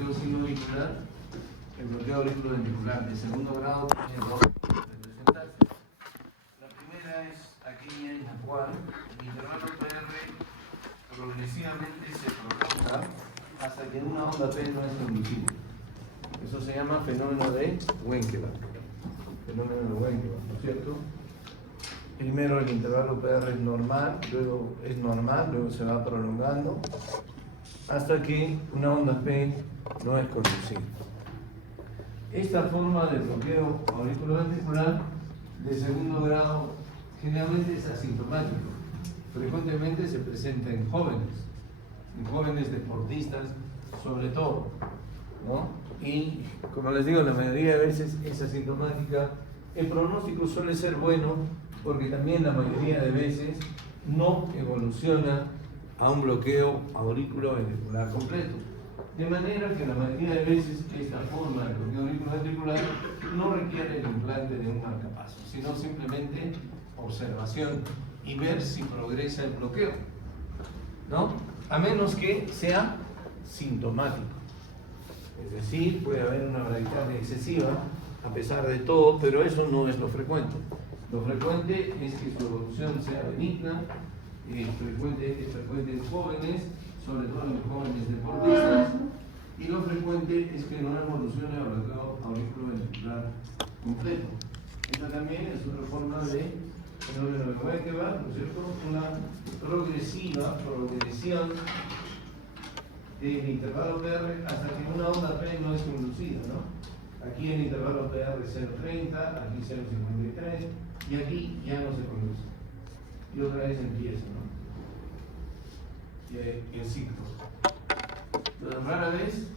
bloqueo sinoauricular, el bloqueo auriculoventricular de segundo grado tiene dos representantes. La primera es aquella en la cual el intervalo PR progresivamente se prolonga hasta que una onda P no es conducible. Eso se llama fenómeno de Wenckebach. Fenómeno de Wenckebach, ¿no es cierto? Primero el intervalo PR es normal, luego se va prolongando hasta que una onda P no es conducible. Esta forma de bloqueo auriculoventricular de segundo grado generalmente es asintomático. Frecuentemente se presenta en jóvenes deportistas sobre todo, ¿no? Y como les digo, la mayoría de veces es asintomática. El pronóstico suele ser bueno porque también la mayoría de veces no evoluciona a un bloqueo auriculoventricular completo. De manera que la mayoría de veces esta forma de bloqueo auriculoventricular no requiere el implante de un marcapaso, sino simplemente observación y ver si progresa el bloqueo, ¿no? A menos que sea sintomático. Es decir, puede haber una bradicardia excesiva a pesar de todo, pero eso no es lo frecuente. Lo frecuente es que su evolución sea benigna, es frecuente en jóvenes, sobre todo en jóvenes deportistas, y lo frecuente es que no evolucione a bloqueo auriculoventricular completo. Esta también es una forma de fenómeno de Wenckebach, ¿no es cierto? Una progresiva progresión del intervalo PR hasta que una onda P no es conducida, ¿no? Aquí el intervalo PR es 0.30, aquí 0.53 y aquí ya no se conduce. Y otra vez empieza, ¿no? Y el ciclo. Entonces, rara vez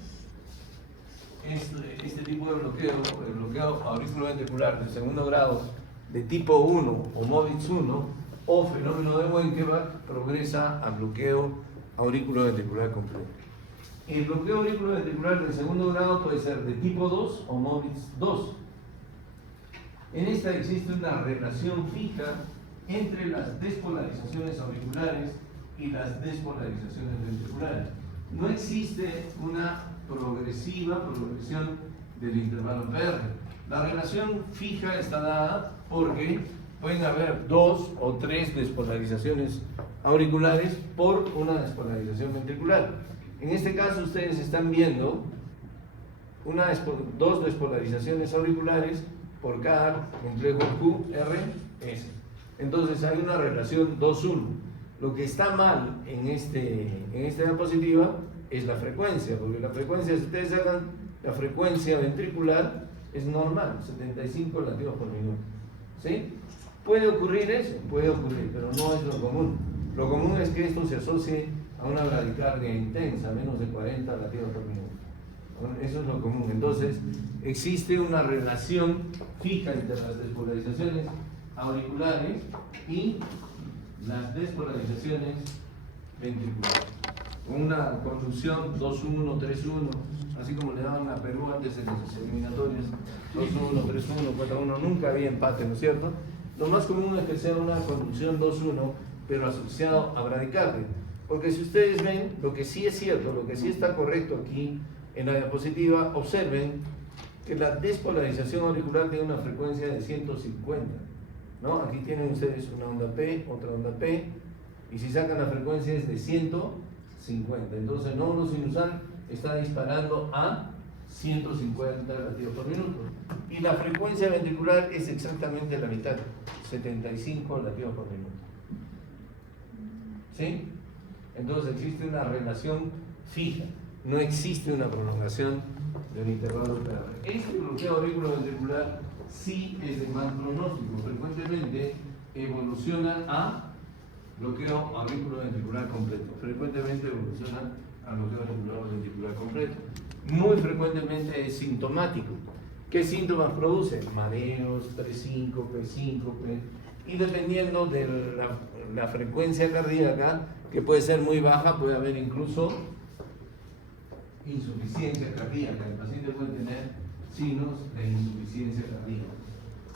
este tipo de bloqueo, el bloqueo auriculoventricular de segundo grado de tipo 1 o MOVITZ 1 o fenómeno de Wenckebach progresa a bloqueo auriculoventricular completo. El bloqueo auriculoventricular de segundo grado puede ser de tipo 2 o MOVITZ 2. En esta existe una relación fija entre las despolarizaciones auriculares y las despolarizaciones ventriculares. No existe una progresión del intervalo PR. La relación fija está dada porque pueden haber 2 o 3 despolarizaciones auriculares por una despolarización ventricular. En este caso ustedes están viendo dos despolarizaciones auriculares por cada complejo QRS. Entonces hay una relación 2-1. Lo que está mal en esta diapositiva es la frecuencia, porque la frecuencia, si ustedes sacan la frecuencia ventricular, es normal, 75 latidos por minuto. ¿Sí? ¿Puede ocurrir eso? Puede ocurrir, pero no es lo común. Lo común es que esto se asocie a una bradicardia intensa, menos de 40 latidos por minuto. Bueno, eso es lo común. Entonces, existe una relación fija entre las despolarizaciones auriculares y las despolarizaciones ventriculares. Una conducción 2-1, 3-1, así como le daban a Perú antes en las eliminatorias, 2-1, 3-1, 4-1, nunca había empate, ¿no es cierto? Lo más común es que sea una conducción 2-1, pero asociado a bradicardia. Porque si ustedes ven, lo que sí es cierto, lo que sí está correcto aquí en la diapositiva, observen que la despolarización auricular tiene una frecuencia de 150, ¿no? Aquí tienen ustedes una onda P, otra onda P, y si sacan la frecuencia es de 150. Entonces el nódulo sinusal está disparando a 150 latidos por minuto. Y la frecuencia ventricular es exactamente la mitad, 75 latidos por minuto. ¿Sí? Entonces existe una relación fija, no existe una prolongación del intervalo PR. Este bloqueo auriculoventricular sí es de mal pronóstico, frecuentemente evoluciona a bloqueo auriculoventricular completo. Frecuentemente evoluciona a bloqueo auriculoventricular completo. Muy frecuentemente es sintomático. ¿Qué síntomas produce? Mareos, presíncope, síncope, y dependiendo de la frecuencia cardíaca, que puede ser muy baja, puede haber incluso insuficiencia cardíaca. El paciente puede tener signos de insuficiencia cardíaca.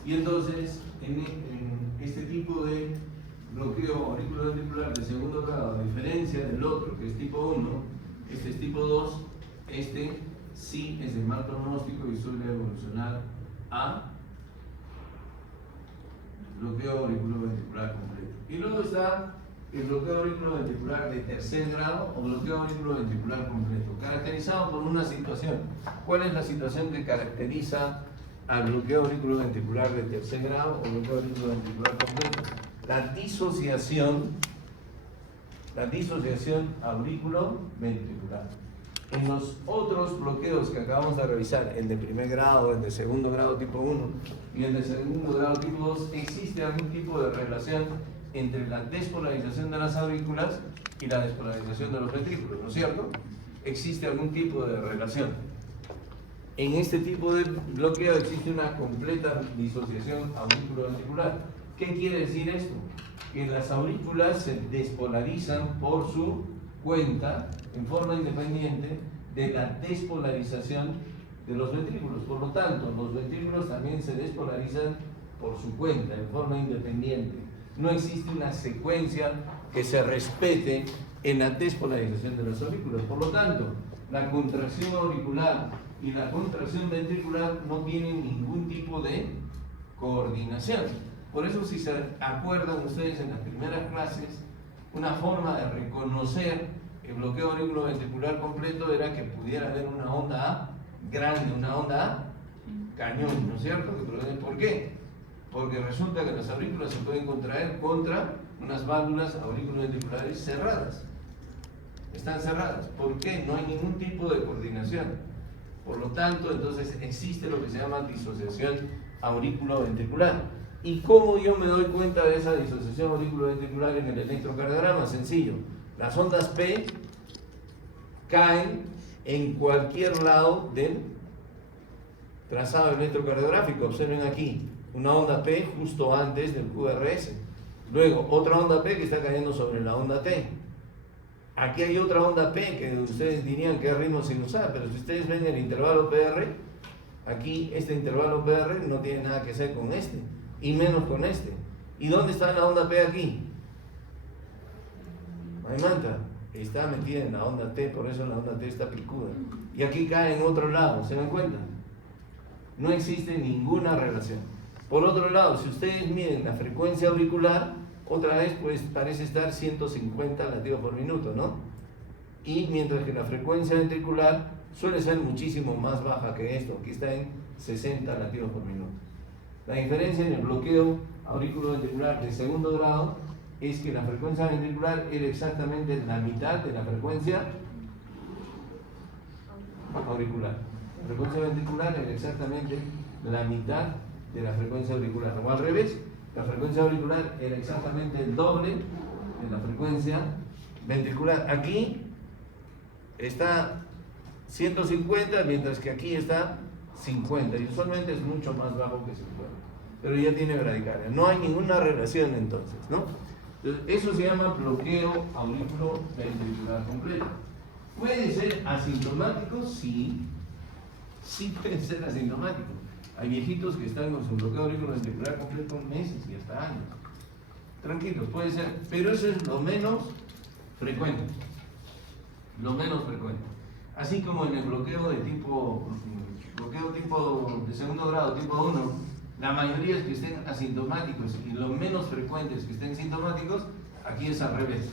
Y entonces, en este tipo de bloqueo auriculoventricular de segundo grado, a diferencia del otro, que es tipo 1, este es tipo 2, este sí es de mal pronóstico y suele evolucionar a bloqueo auriculoventricular completo. Y luego está el bloqueo auriculoventricular de tercer grado o bloqueo auriculoventricular completo, caracterizado por una situación. ¿Cuál es la situación que caracteriza al bloqueo auriculoventricular de tercer grado o bloqueo auriculoventricular completo? La disociación auriculoventricular. En los otros bloqueos que acabamos de revisar, el de primer grado, el de segundo grado tipo 1 y el de segundo grado tipo 2, existe algún tipo de relación entre la despolarización de las aurículas y la despolarización de los ventrículos, ¿no es cierto? Existe algún tipo de relación. En este tipo de bloqueo existe una completa disociación auriculoventricular. ¿Qué quiere decir esto? Que las aurículas se despolarizan por su cuenta en forma independiente de la despolarización de los ventrículos. Por lo tanto, los ventrículos también se despolarizan por su cuenta, en forma independiente. No existe una secuencia que se respete en la despolarización de las aurículas. Por lo tanto, la contracción auricular y la contracción ventricular no tienen ningún tipo de coordinación. Por eso, si se acuerdan ustedes en las primeras clases, una forma de reconocer el bloqueo auriculoventricular completo era que pudiera haber una onda A grande, una onda A cañón, ¿no es cierto? ¿Por qué? Porque resulta que las aurículas se pueden contraer contra unas válvulas auriculoventriculares cerradas. Están cerradas. ¿Por qué? No hay ningún tipo de coordinación. Por lo tanto, entonces existe lo que se llama disociación auriculoventricular. ¿Y cómo yo me doy cuenta de esa disociación auriculoventricular en el electrocardiograma? Sencillo. Las ondas P caen en cualquier lado del trazado electrocardiográfico. Observen aquí, una onda P justo antes del QRS. Luego, otra onda P que está cayendo sobre la onda T. Aquí hay otra onda P que ustedes dirían que es ritmo sinusal, pero si ustedes ven el intervalo PR, aquí este intervalo PR no tiene nada que hacer con este, y menos con este. ¿Y dónde está la onda P aquí? Maimanta, está metida en la onda T, por eso la onda T está picuda. Y aquí cae en otro lado, ¿se dan cuenta? No existe ninguna relación. Por otro lado, si ustedes miden la frecuencia auricular, otra vez pues parece estar 150 latidos por minuto, ¿no? Y mientras que la frecuencia ventricular suele ser muchísimo más baja que esto, aquí está en 60 latidos por minuto. La diferencia en el bloqueo auriculoventricular de segundo grado es que la frecuencia ventricular era exactamente la mitad de la frecuencia auricular. La frecuencia ventricular era exactamente la mitad de la frecuencia auricular. O al revés, la frecuencia auricular era exactamente el doble de la frecuencia ventricular. Aquí está 150, mientras que aquí está 50. Y usualmente es mucho más bajo que 50. Pero ya tiene bradicardia. No hay ninguna relación entonces, ¿no? Entonces, eso se llama bloqueo auriculoventricular completo. ¿Puede ser asintomático? Sí. Sí puede ser asintomático. Hay viejitos que están con su bloqueo auriculoventricular completo meses y hasta años. Tranquilos, puede ser. Pero eso es lo menos frecuente. Lo menos frecuente. Así como en el bloqueo de tipo de segundo grado, tipo 1, la mayoría es que estén asintomáticos y lo menos frecuente es que estén sintomáticos. Aquí es al revés.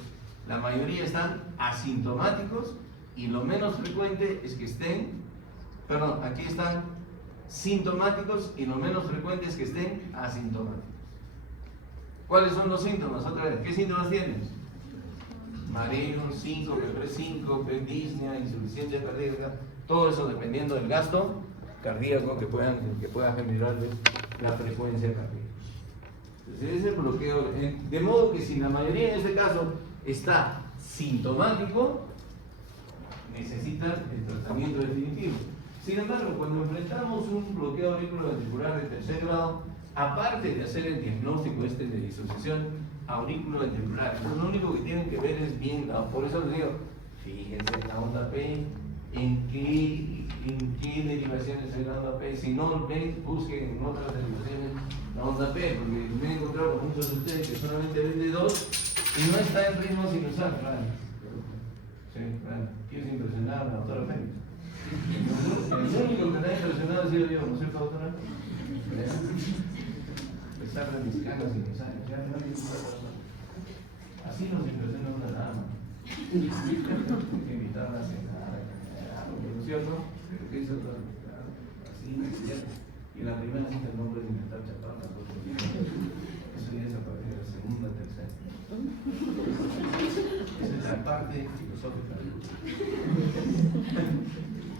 La mayoría están asintomáticos y lo menos frecuente es que estén, aquí están sintomáticos y lo menos frecuente es que estén asintomáticos. ¿Cuáles son los síntomas? Otra vez, ¿qué síntomas tienes? Mareo, síncope, disnea, insuficiencia cardíaca, todo eso dependiendo del gasto cardíaco que pueda generarles la frecuencia cardíaca. Entonces, ese bloqueo, de modo que si la mayoría en este caso está sintomático, necesitan el tratamiento definitivo. Sin embargo, cuando enfrentamos un bloqueo auriculoventricular de tercer grado, aparte de hacer el diagnóstico de disociación auriculoventricular, lo único que tienen que ver es bien, por eso les digo, fíjense la onda P, en qué derivaciones hay la onda P. Si no ven, busquen en otras derivaciones la onda P, porque me he encontrado con muchos de ustedes que solamente ven de 2 y no está en ritmo sinusal, claro. Sí, claro. ¿Quieres impresionar a la doctora Félix? El único que me ha impresionado ha sido yo, ¿no es cierto, doctora? Pesar de mis canas y mis años, ya no hay ninguna razón. Así nos impresiona una dama. Hay que invitarla a cenar, ¿no es cierto? Pero ¿qué hizo todo? Así, ¿cierto? Y la primera cita el nombre es inventar chaparras. Eso ya es a partir de la segunda, tercera. Esa es la parte filosófica.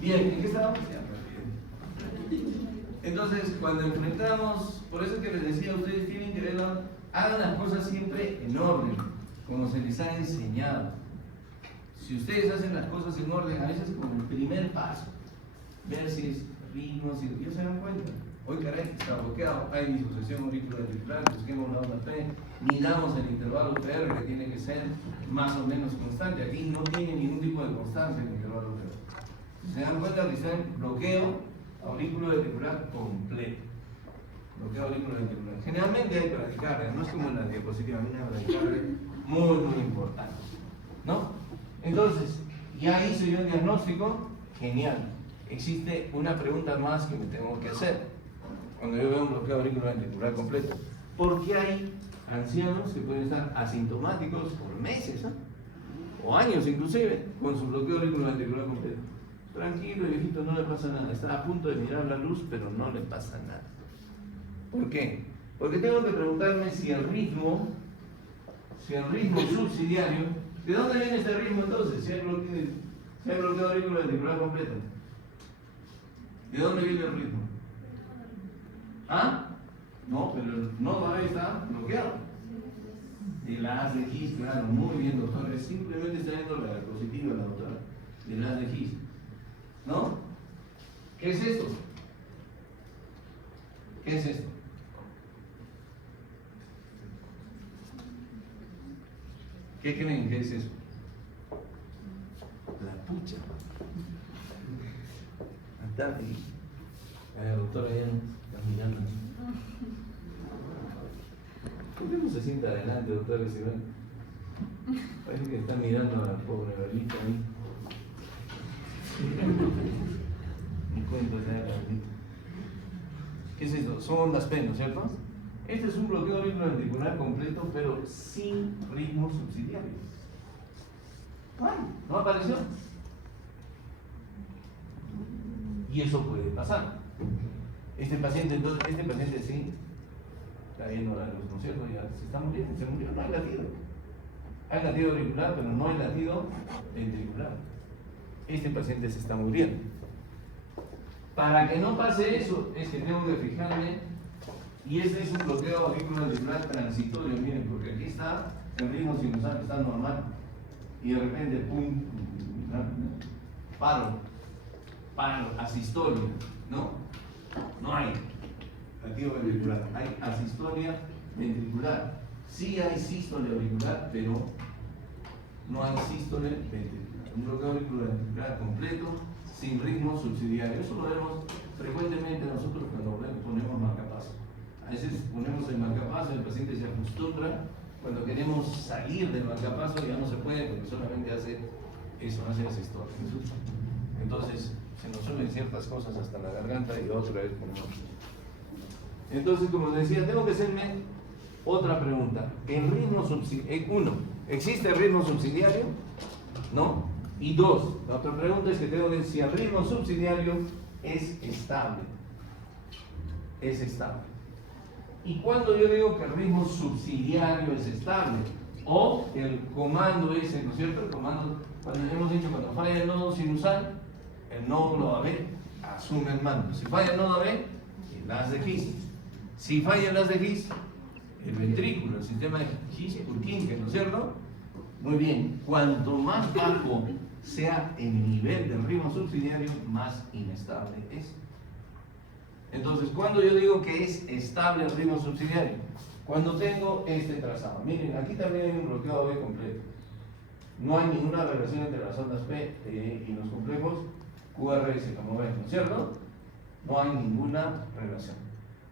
Bien, ¿en qué estábamos? Entonces, cuando enfrentamos, por eso es que les decía, ustedes tienen que verlo, hagan las cosas siempre en orden, como se les ha enseñado. Si ustedes hacen las cosas en orden, a veces como el primer paso, ver si es ritmos, y ellos se dan cuenta. Hoy caray, está bloqueado, hay disociación auriculoventricular, busquemos una onda P, midamos el intervalo PR que tiene que ser más o menos constante. Aquí no tiene ningún tipo de constancia el intervalo PR. Se dan cuenta que está en bloqueo auriculoventricular completo. Bloqueo auriculoventricular. Generalmente hay bradicardia, no es como en la diapositiva, hay una bradicardia muy importante, ¿no? Entonces, ya hice yo el diagnóstico, genial. Existe una pregunta más que me tengo que hacer cuando yo veo un bloqueo auriculoventricular completo. ¿Por qué hay ancianos que pueden estar asintomáticos por meses, ¿no? O años inclusive, con su bloqueo auriculoventricular completo? Tranquilo, viejito, no le pasa nada. Está a punto de mirar la luz, pero no le pasa nada. ¿Por qué? Porque tengo que preguntarme si el ritmo subsidiario, ¿de dónde viene este ritmo entonces? Si hay bloqueo auriculoventricular completo. ¿De dónde viene el ritmo? ¿Ah? No, pero el nodo A está bloqueado. De la haz de His, claro, muy bien, doctor. Simplemente está viendo la diapositiva, la doctora. De la haz de His. ¿No? ¿Qué es esto? ¿Qué es esto? ¿Qué creen que es eso? La pucha. Hasta ahí. Doctora, ya está mirando. ¿Por qué no se sienta adelante, doctora? Parece que está mirando a la pobre Berlita ahí. Un cuento de la Berlita. ¿Qué es esto? Son ondas P, ¿no es cierto? Este es un bloqueo auriculoventricular completo, pero sin ritmo subsidiario. ¿No apareció? Y eso puede pasar. Este paciente sí está viendo la luz, ¿no es cierto? Ya se está muriendo, se murió, no hay latido. Hay latido auricular, pero no hay latido ventricular. Este paciente se está muriendo. Para que no pase eso, es que tengo que fijarme, y este es un bloqueo auriculoventricular transitorio, miren, porque aquí está el ritmo sinusal, está normal, y de repente, pum, paro, asistolia, ¿no? No hay latido ventricular, hay asistolia ventricular. Sí hay sístole auricular, pero no hay sístole ventricular. Un bloqueo auriculoventricular completo, sin ritmo subsidiario. Eso lo vemos frecuentemente nosotros cuando ponemos marcapaso. A veces ponemos el marcapaso, el paciente se acostumbra. Cuando queremos salir del marcapaso ya no se puede porque solamente hace eso, hace asistolia. Entonces se nos suben ciertas cosas hasta la garganta y otra vez ponemos. Entonces, como decía, tengo que hacerme otra pregunta. ¿El ritmo subsidiario? Uno, ¿existe el ritmo subsidiario? ¿No? Y dos, la otra pregunta es que tengo que decir si el ritmo subsidiario es estable. Es estable. Y cuando yo digo que el ritmo subsidiario es estable, o el comando ese, ¿no es cierto? El comando, cuando hemos dicho, cuando falla el nodo sinusal, el nódulo AB asume el mando. Si falla el nodo AB, el haz de His. Si falla el haz de His, el ventrículo, el sistema de His-Purkinje, ¿no es cierto? Muy bien, cuanto más bajo sea el nivel del ritmo subsidiario, más inestable es. Entonces, cuando yo digo que es estable el ritmo subsidiario, cuando tengo este trazado. Miren, aquí también hay un bloqueo AB completo. No hay ninguna relación entre las ondas P y los complejos QRS, como ven, ¿no es cierto? No hay ninguna relación.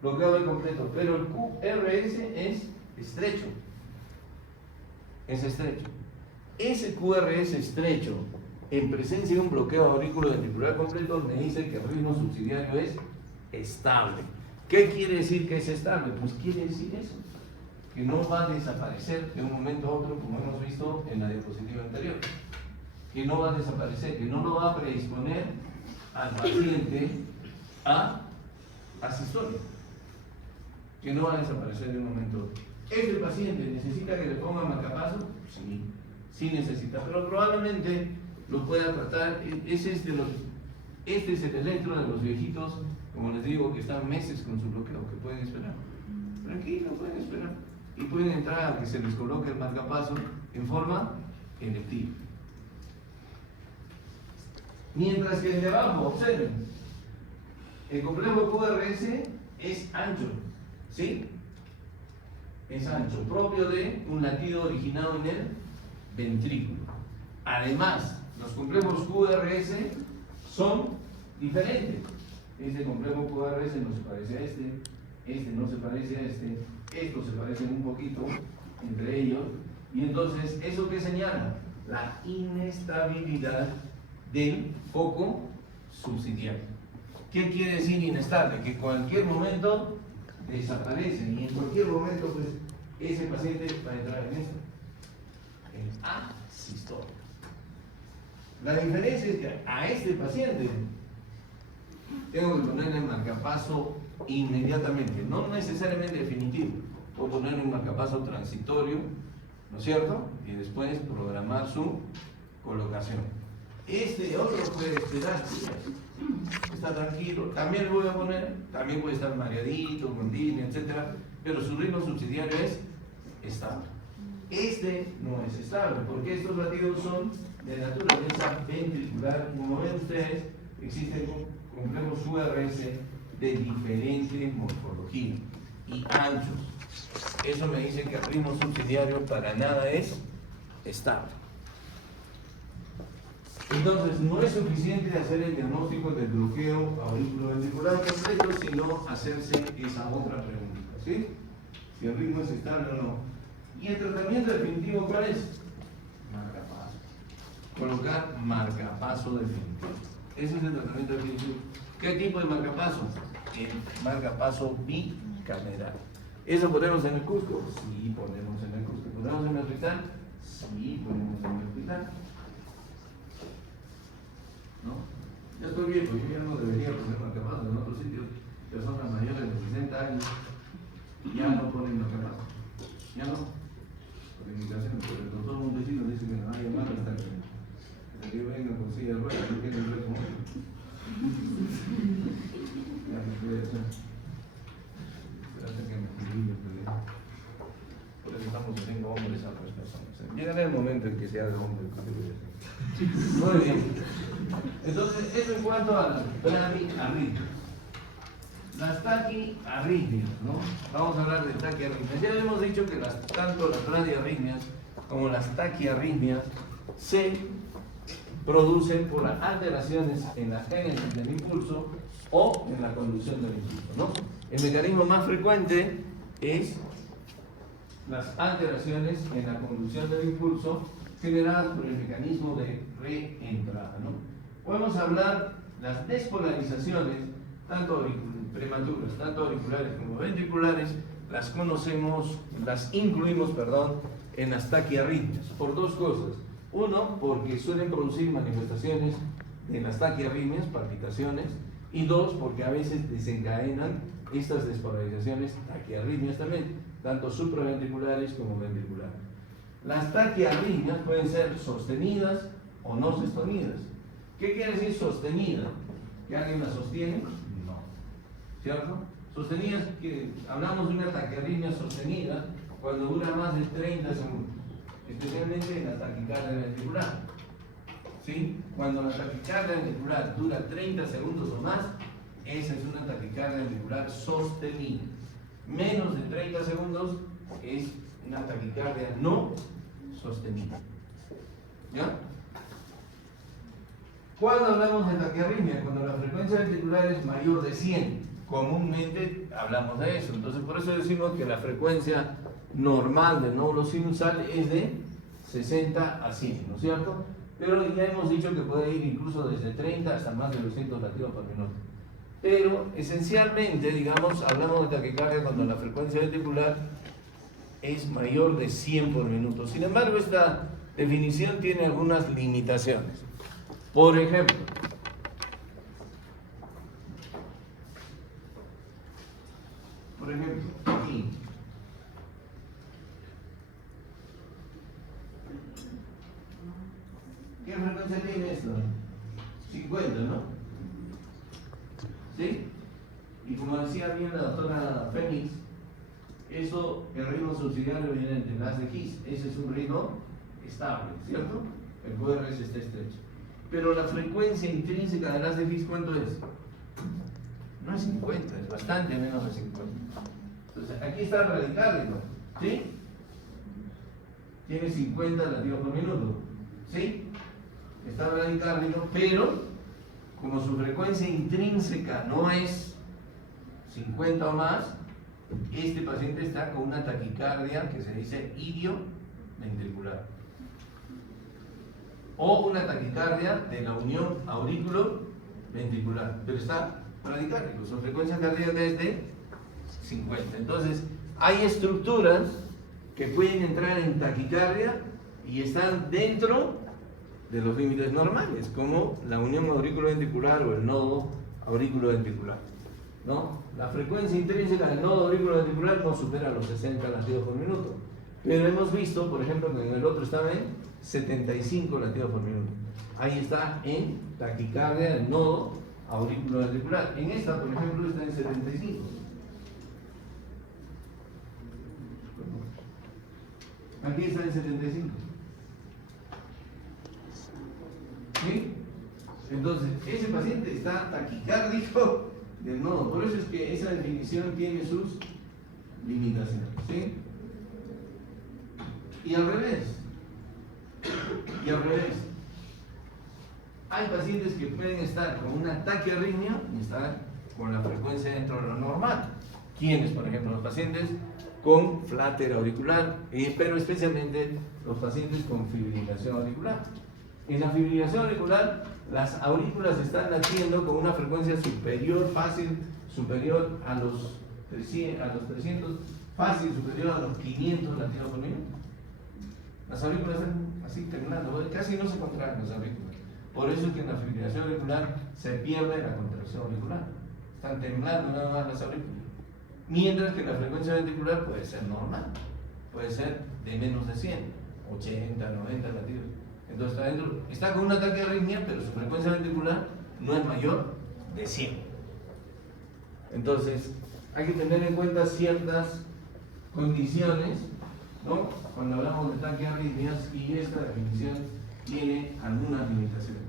Bloqueo AB completo, pero el QRS es estrecho. Es estrecho. Ese QRS estrecho en presencia de un bloqueo auriculoventricular completo, me dice que el ritmo subsidiario es estable. ¿Qué quiere decir que es estable? Pues quiere decir eso, que no va a desaparecer de un momento a otro, como hemos visto en la diapositiva anterior. Que no va a desaparecer, que no lo va a predisponer al paciente a asistolia. Que no va a desaparecer de un momento a otro. ¿Este paciente necesita que le ponga marcapaso? Sí, sí necesita, pero probablemente lo pueda tratar. Este es el electro de los viejitos, como les digo, que están meses con su bloqueo, que pueden esperar. Tranquilo, pueden esperar. Y pueden entrar a que se les coloque el marcapaso en forma electiva. Mientras que el de abajo, observen, el complejo QRS es ancho, ¿sí? Es ancho, propio de un latido originado en el ventrículo. Además, los complejos QRS son diferentes. Este complejo QRS no se parece a este no se parece a estos se parecen un poquito entre ellos, y entonces, ¿eso qué señala? La inestabilidad del foco subsidiario. ¿Qué quiere decir inestable? Que en cualquier momento desaparece, y en cualquier momento, pues, ese paciente va a entrar en esto, en asistolia. La diferencia es que a este paciente tengo que ponerle marcapaso inmediatamente, no necesariamente definitivo. Puedo ponerle un marcapaso transitorio, ¿no es cierto? Y después programar su colocación. Este otro puede esperar, está tranquilo. También le voy a poner, también puede estar mareadito, con disney, etc. Pero su ritmo subsidiario es estable. Este no es estable, porque estos latidos son de naturaleza ventricular. Como ven ustedes, existen complejos QRS de diferente morfología y anchos. Eso me dice que el ritmo subsidiario para nada es estable. Entonces, no es suficiente hacer el diagnóstico del bloqueo auriculoventricular completo, sino hacerse esa otra pregunta, ¿sí? Si el ritmo es estable o no. ¿Y el tratamiento definitivo cuál es? Marcapaso. Colocar marcapaso definitivo. Ese es el tratamiento definitivo. ¿Qué tipo de marcapaso? El marcapaso bicameral. ¿Eso ponemos en el Cusco? Sí, ponemos en el Cusco. ¿Ponemos en el hospital? Sí, ponemos en el hospital. ¿No? Ya estoy viejo, yo ya no debería poner marcapasos. En otros sitios, personas mayores de 60 años ya no ponen marcapasos. Ya no. Por indicación, pero el doctor Montesino dice que no hay más hasta que yo venga con silla de ruedas, no tiene el resto. Ya no puede ser. Espérate que me equilibre, por eso estamos haciendo hombres a otras personas. Llegará el momento en que sea de hombre. Muy bien. Entonces, eso en cuanto a las bradiarritmias. Las taquiarritmias, ¿no? Vamos a hablar de taquiarritmias. Ya hemos dicho que tanto las bradiarritmias como las taquiarritmias se producen por las alteraciones en la génesis del impulso o en la conducción del impulso, ¿no? El mecanismo más frecuente es las alteraciones en la conducción del impulso generadas por el mecanismo de reentrada, ¿no? Podemos hablar las despolarizaciones, tanto prematuras, tanto auriculares como ventriculares, las incluimos, en las taquiarritmias, por dos cosas. Uno, porque suelen producir manifestaciones de las taquiarritmias, palpitaciones, y dos, porque a veces desencadenan estas despolarizaciones taquiarritmias también, tanto supraventriculares como ventriculares. Las taquiarritmias pueden ser sostenidas o no sostenidas. ¿Qué quiere decir sostenida? ¿Que alguien la sostiene? No. ¿Cierto? Sostenidas, que hablamos de una taquiarritmia sostenida cuando dura más de 30 segundos, especialmente en la taquicardia ventricular. ¿Sí? Cuando la taquicardia ventricular dura 30 segundos o más, esa es una taquicardia ventricular sostenida. Menos de 30 segundos es una taquicardia no sostenida. ¿Ya? ¿Cuándo hablamos de taquiarritmia? Cuando la frecuencia ventricular es mayor de 100. Comúnmente hablamos de eso. Entonces, por eso decimos que la frecuencia normal del nódulo sinusal es de 60 a 100, ¿no es cierto? pero ya hemos dicho que puede ir incluso desde 30 hasta más de 200 latidos por minuto. Pero esencialmente, digamos, hablamos de taquicardia cuando la frecuencia ventricular es mayor de 100 por minuto. Sin embargo, esta definición tiene algunas limitaciones. Por ejemplo, aquí. ¿Qué frecuencia tiene esto? 50, ¿no? ¿Sí? Y como decía bien la doctora Fénix, eso, el ritmo subsidiario viene en las de His. Ese es un ritmo estable, ¿cierto? El QRS está estrecho. Pero la frecuencia intrínseca de las de His, ¿cuánto es? No es 50, es bastante menos de 50. Entonces, aquí está el radicárdico, ¿sí? Tiene 50 latidos por minuto, ¿sí? Está el radicárdico, pero como su frecuencia intrínseca no es 50 o más, este paciente está con una taquicardia que se dice idioventricular o una taquicardia de la unión aurículo-ventricular, pero está radicárdico, su frecuencia cardíaca es de 50. Entonces, hay estructuras que pueden entrar en taquicardia y están dentro de los límites normales, como la unión aurículo-ventricular o el nodo aurículo-ventricular, ¿no? La frecuencia intrínseca del nodo aurículo-ventricular no supera los 60 latidos por minuto, pero hemos visto, por ejemplo, que en el otro estaba en 75 latidos por minuto. Ahí está en taquicardia del nodo aurículo-ventricular. En esta, por ejemplo, está en 75. Aquí está en 75. ¿Sí? Entonces, ese paciente está taquicárdico del nodo. Por eso es que esa definición tiene sus limitaciones. ¿Sí? Y al revés. Hay pacientes que pueden estar con una taquiarritmia y estar con la frecuencia dentro de lo normal. ¿Quiénes? Por ejemplo, los pacientes con flutter auricular, pero especialmente los pacientes con fibrilación auricular. En la fibrilación auricular, las aurículas están latiendo con una frecuencia superior, fácil, superior a los 300, fácil, superior a los 500 latidos por minuto. Las aurículas están así temblando, casi no se contraen las aurículas. Por eso es que en la fibrilación auricular se pierde la contracción auricular. Están temblando nada más las aurículas. Mientras que la frecuencia ventricular puede ser normal, puede ser de menos de 100, 80, 90 latidos. Entonces está con un ataque de arritmia, pero su frecuencia ventricular no es mayor de 100. Entonces, hay que tener en cuenta ciertas condiciones, ¿no? Cuando hablamos de taquiarritmias, y esta definición tiene algunas limitaciones.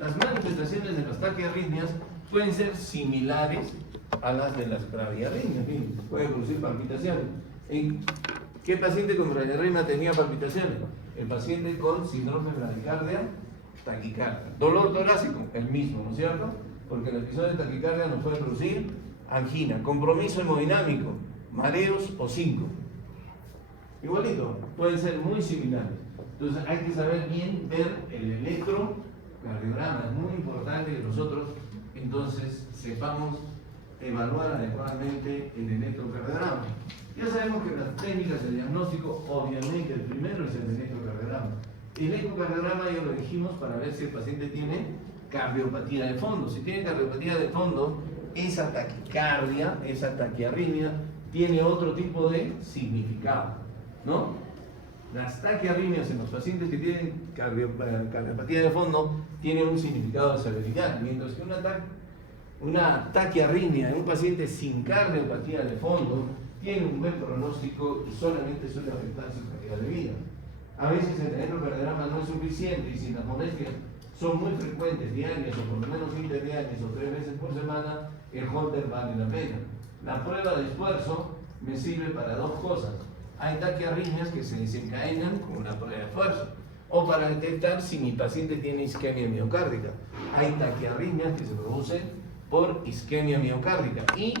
Las manifestaciones de las taquiarritmias pueden ser similares a las de las bradiarritmias, pueden producir palpitaciones. ¿En qué paciente con bradiarritmia tenía palpitaciones? El paciente con síndrome de bradicardia, taquicardia. Dolor torácico, el mismo, ¿no es cierto? Porque el episodio de taquicardia nos puede producir angina, compromiso hemodinámico, mareos o síncope. Igualito, pueden ser muy similares. Entonces hay que saber bien ver el electrocardiograma. Es muy importante que nosotros entonces sepamos evaluar adecuadamente el electrocardiograma. Ya sabemos que las técnicas de diagnóstico, obviamente el primero es el electrocardiograma. El electrocardiograma ya lo dijimos para ver si el paciente tiene cardiopatía de fondo. Si tiene cardiopatía de fondo, esa taquicardia, esa taquiarritmia, tiene otro tipo de significado, ¿no? Las taquiarritmias en los pacientes que tienen cardiopatía de fondo tienen un significado de severidad, mientras que una taquiarritmia en un paciente sin cardiopatía de fondo tiene un buen pronóstico y solamente suele afectar su calidad de vida. A veces el electrocardiograma no es suficiente y si las molestias son muy frecuentes, diarias o por lo menos interdiarias o 3 veces por semana, el Holter vale la pena. La prueba de esfuerzo me sirve para dos cosas. Hay taquiarritmias que se desencadenan con la prueba de esfuerzo o para detectar si mi paciente tiene isquemia miocárdica. Hay taquiarritmias que se producen por isquemia miocárdica y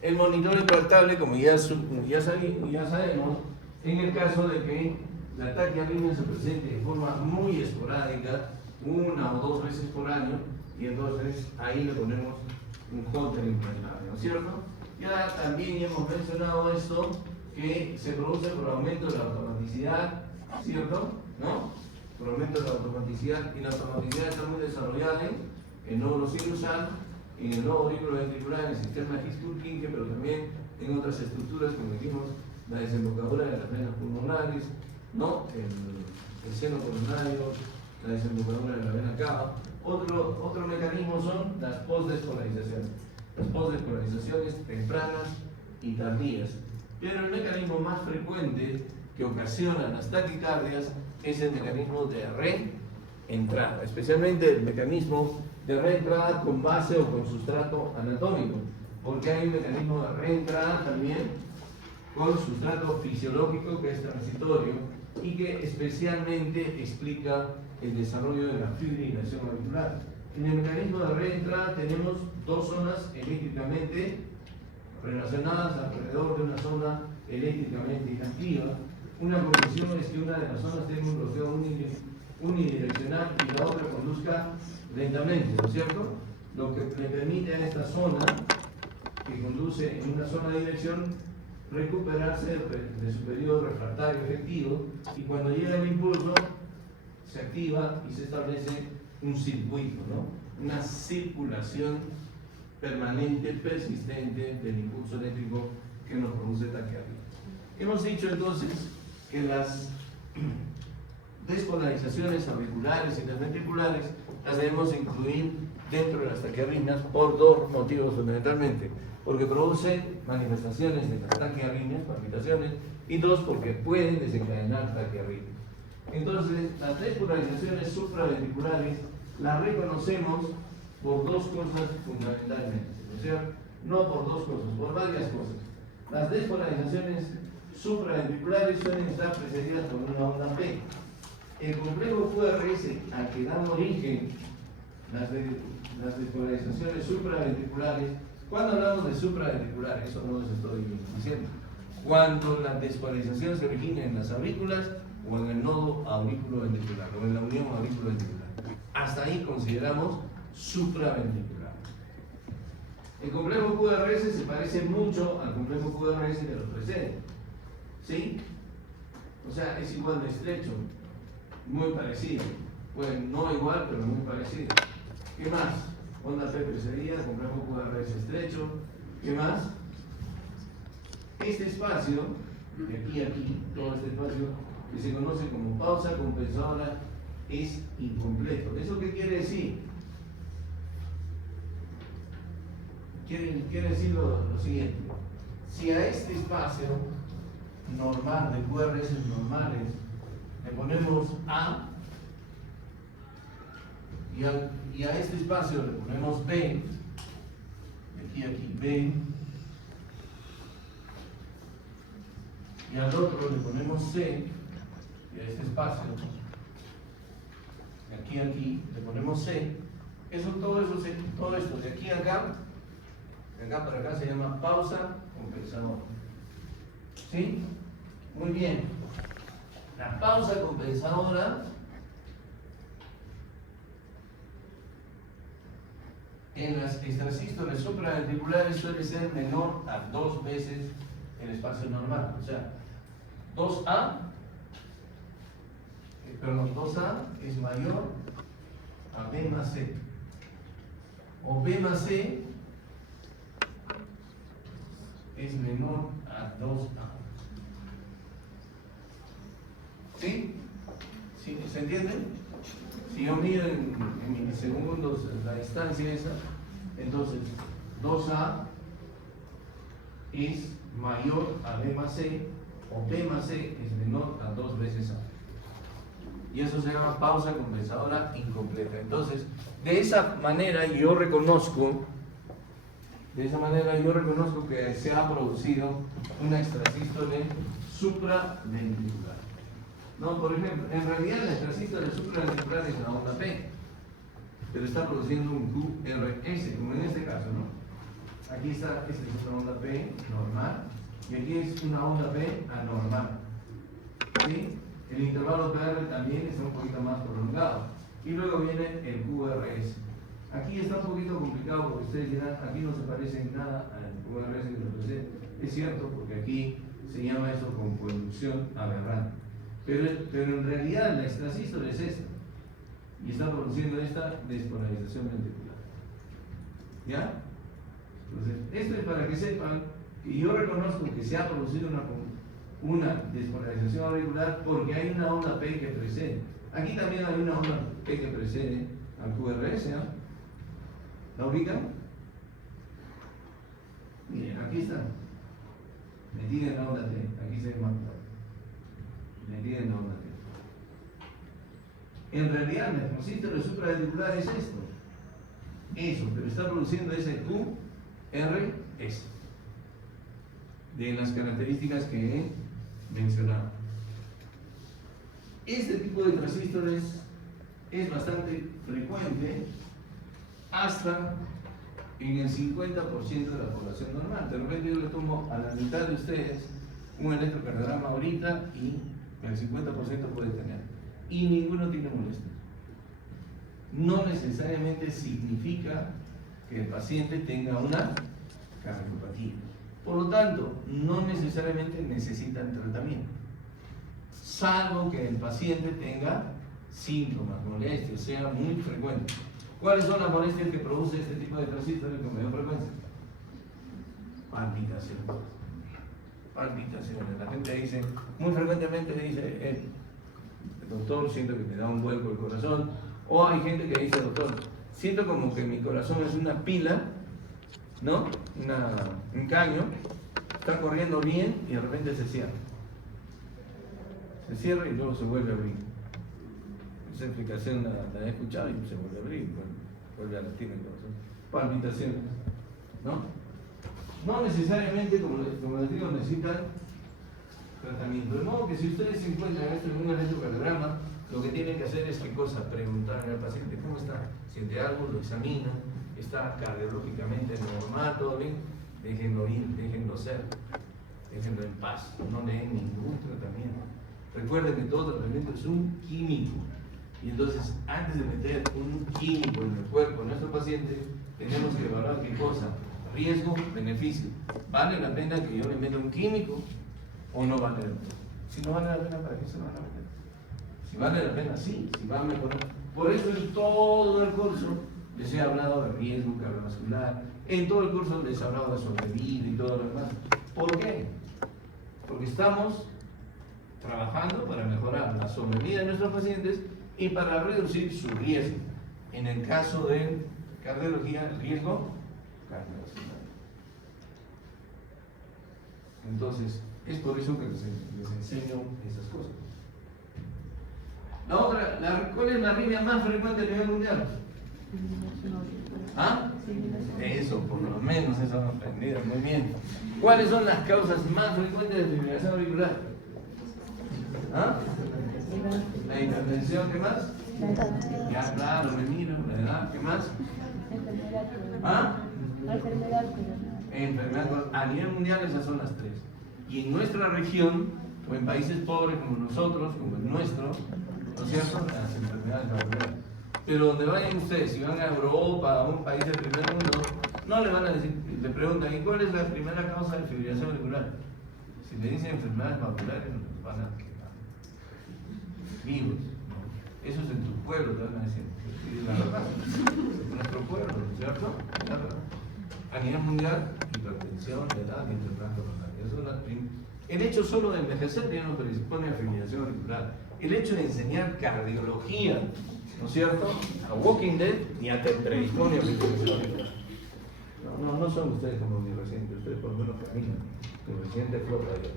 el monitor intraoperable, como ya sabemos, en el caso de que la taquiarritmia se presenta de forma muy esporádica, 1 o 2 veces por año, y entonces ahí le ponemos un holter implantable, ¿no es cierto? Ya también hemos mencionado esto, que se produce por aumento de la automaticidad, ¿cierto? ¿No? Por aumento de la automaticidad, y la automaticidad está muy desarrollada en el nódulo sinusal, en el nódulo auriculoventricular, en el sistema His-Purkinje, pero también en otras estructuras, como dijimos, la desembocadura de las venas pulmonares, ¿no? El seno coronario, la desembocadura de la vena cava. Otro mecanismo son las postdespolarizaciones. Las postdespolarizaciones tempranas y tardías. Pero el mecanismo más frecuente que ocasiona las taquicardias es el mecanismo de reentrada, especialmente el mecanismo de reentrada con base o con sustrato anatómico, porque hay un mecanismo de reentrada también con sustrato fisiológico que es transitorio y que especialmente explica el desarrollo de la fibrilación auricular. En el mecanismo de reentrada tenemos 2 zonas eléctricamente relacionadas alrededor de una zona eléctricamente inactiva. Una condición es que una de las zonas tenga un bloqueo unidireccional y la otra conduzca lentamente, ¿no es cierto? Lo que le permite a esta zona, que conduce en una sola dirección, recuperarse de su periodo refractario efectivo, y cuando llega el impulso se activa y se establece un circuito, ¿no? Una circulación permanente, persistente del impulso eléctrico que nos produce taquiarritmia. Hemos dicho entonces que las despolarizaciones auriculares y las ventriculares las debemos incluir dentro de las taquiarritmias por 2 motivos fundamentalmente: porque producen manifestaciones de las taquiarritmias, palpitaciones, y 2, porque pueden desencadenar taquiarritmia. Entonces, las despolarizaciones supraventriculares las reconocemos por 2 cosas fundamentalmente, ¿no es cierto? No por 2 cosas, por varias cosas. Las despolarizaciones supraventriculares suelen estar precedidas por una onda P. El complejo QRS al que dan origen las despolarizaciones supraventriculares. Cuando hablamos de supraventriculares, eso no les estoy diciendo. Cuando la despolarización se origina en las aurículas o en el nodo auriculoventricular o en la unión auriculoventricular. Hasta ahí consideramos supraventricular. El complejo QRS se parece mucho al complejo QRS que lo precede, ¿sí? O sea, es igual de estrecho, muy parecido. Bueno, no igual, pero muy parecido. ¿Qué más? Onda P precedida, complejo QRS estrecho. ¿Qué más? Este espacio, de aquí a aquí, todo este espacio, que se conoce como pausa compensadora, es incompleto. ¿Eso qué quiere decir? Quiere decir lo siguiente: si a este espacio normal, de QRS normales, le ponemos A, y a este espacio le ponemos B, de aquí a aquí B, y al otro le ponemos C, y a este espacio, de aquí a aquí, le ponemos C. Todo esto de aquí a acá, de acá para acá, se llama pausa compensadora. ¿Sí? Muy bien. La pausa compensadora en las extrasístoles supraventriculares suele ser menor a 2 veces el espacio normal. O sea, 2A es mayor a B más C. O B más C es menor a 2A. ¿Sí? ¿Sí? ¿Se entiende? Si yo mido en milisegundos la distancia esa, entonces 2A es mayor a B más C, o B más C es menor a 2 veces A. Y eso se llama pausa compensadora incompleta. Entonces, de esa manera yo reconozco que se ha producido una extrasístole supraventricular. No, por ejemplo, en realidad la extrasístole supraventricular es una onda P, pero está produciendo un QRS, como en este caso, ¿no? Aquí está, esta es una onda P normal, y aquí es una onda P anormal. ¿Sí? El intervalo PR también está un poquito más prolongado. Y luego viene el QRS. Aquí está un poquito complicado porque ustedes dirán, aquí no se parece en nada al QRS que lo presenta. Es cierto, porque aquí se llama eso con conducción aberrante. Pero en realidad la extrasístole es esta. Y está produciendo esta despolarización ventricular. ¿Ya? Entonces, esto es para que sepan que yo reconozco que se ha producido una despolarización auricular porque hay una onda P que precede. Aquí también hay una onda P que precede al QRS, ¿no? ¿La ubican? Miren, aquí está. Metida en la onda T. Aquí se ve más claro. Metida en la onda T. En realidad, el exposístole supraventricular es esto. Eso, pero está produciendo ese QRS. De las características que he mencionado. Este tipo de transístoles es bastante frecuente hasta en el 50% de la población normal. De repente yo le tomo a la mitad de ustedes un electrocardiograma ahorita y el 50% puede tener. Y ninguno tiene molestia. No necesariamente significa que el paciente tenga una cardiopatía. Por lo tanto, no necesariamente necesitan tratamiento, salvo que el paciente tenga síntomas, molestias, sea muy frecuente. ¿Cuáles son las molestias que produce este tipo de transístoles con mayor frecuencia? Palpitaciones. Palpitaciones. La gente dice, muy frecuentemente dice, el doctor, siento que me da un vuelco el corazón. O hay gente que dice, doctor, siento como que mi corazón es una pila, ¿no? Un caño, está corriendo bien y de repente se cierra. Se cierra y luego se vuelve a abrir. Esa explicación la he escuchado y se vuelve a abrir, vuelve a latir el corazón. Palpitaciones, ¿no? No necesariamente, como les digo, necesitan tratamiento. De modo que si ustedes se encuentran esto en un electrocardiograma, lo que tienen que hacer es qué cosa, preguntarle al paciente cómo está, siente algo, lo examina, está cardiológicamente normal, todo bien, déjenlo ir, déjenlo ser, déjenlo en paz, no le den ningún tratamiento. Recuerden que todo tratamiento es un químico, y entonces antes de meter un químico en el cuerpo de nuestro paciente, tenemos que evaluar qué cosa, riesgo, beneficio. ¿Vale la pena que yo le meta un químico o no vale la pena? Si no vale la pena, ¿para qué se lo van a meter? Si vale la pena, sí, si va a mejorar. Por eso en todo el curso les he hablado de riesgo cardiovascular, en todo el curso les he hablado de sobrevida y todo lo demás. ¿Por qué? Porque estamos trabajando para mejorar la sobrevida de nuestros pacientes y para reducir su riesgo. En el caso de cardiología, el riesgo cardiovascular. Entonces, es por eso que les enseño esas cosas. La otra, ¿cuál es la arritmia más frecuente a nivel mundial? ¿Ah? Eso, por lo menos eso han aprendido muy bien. ¿Cuáles son las causas más frecuentes de fibrilación auricular? ¿Ah? La hipertensión, ¿qué más? Ya, claro, me miro, la edad, ¿qué más? ¿Ah? Enfermedad. A nivel mundial esas son las tres. Y en nuestra región, o en países pobres como nosotros, como el nuestro, ¿no es cierto? Las enfermedades auriculares. Pero donde vayan ustedes, si van a Europa, a un país del primer mundo, no le van a decir, le preguntan, ¿y cuál es la primera causa de fibrilación auricular? Si le dicen enfermedades auriculares, nos van a quemar. Vivos. ¿No? Eso es en tu pueblo, te van a decir. Es la verdad. En nuestro pueblo, ¿cierto? Es la verdad. A nivel mundial, hipertensión, edad y enfermedades auriculares. El hecho solo de envejecer ya nos predispone a fibrilación auricular. El hecho de enseñar cardiología, ¿no es cierto? A Walking Dead ni a te predispone a fibrilación auricular. No son ustedes como mi residente, ustedes por lo menos caminan. Mi residente flota ya.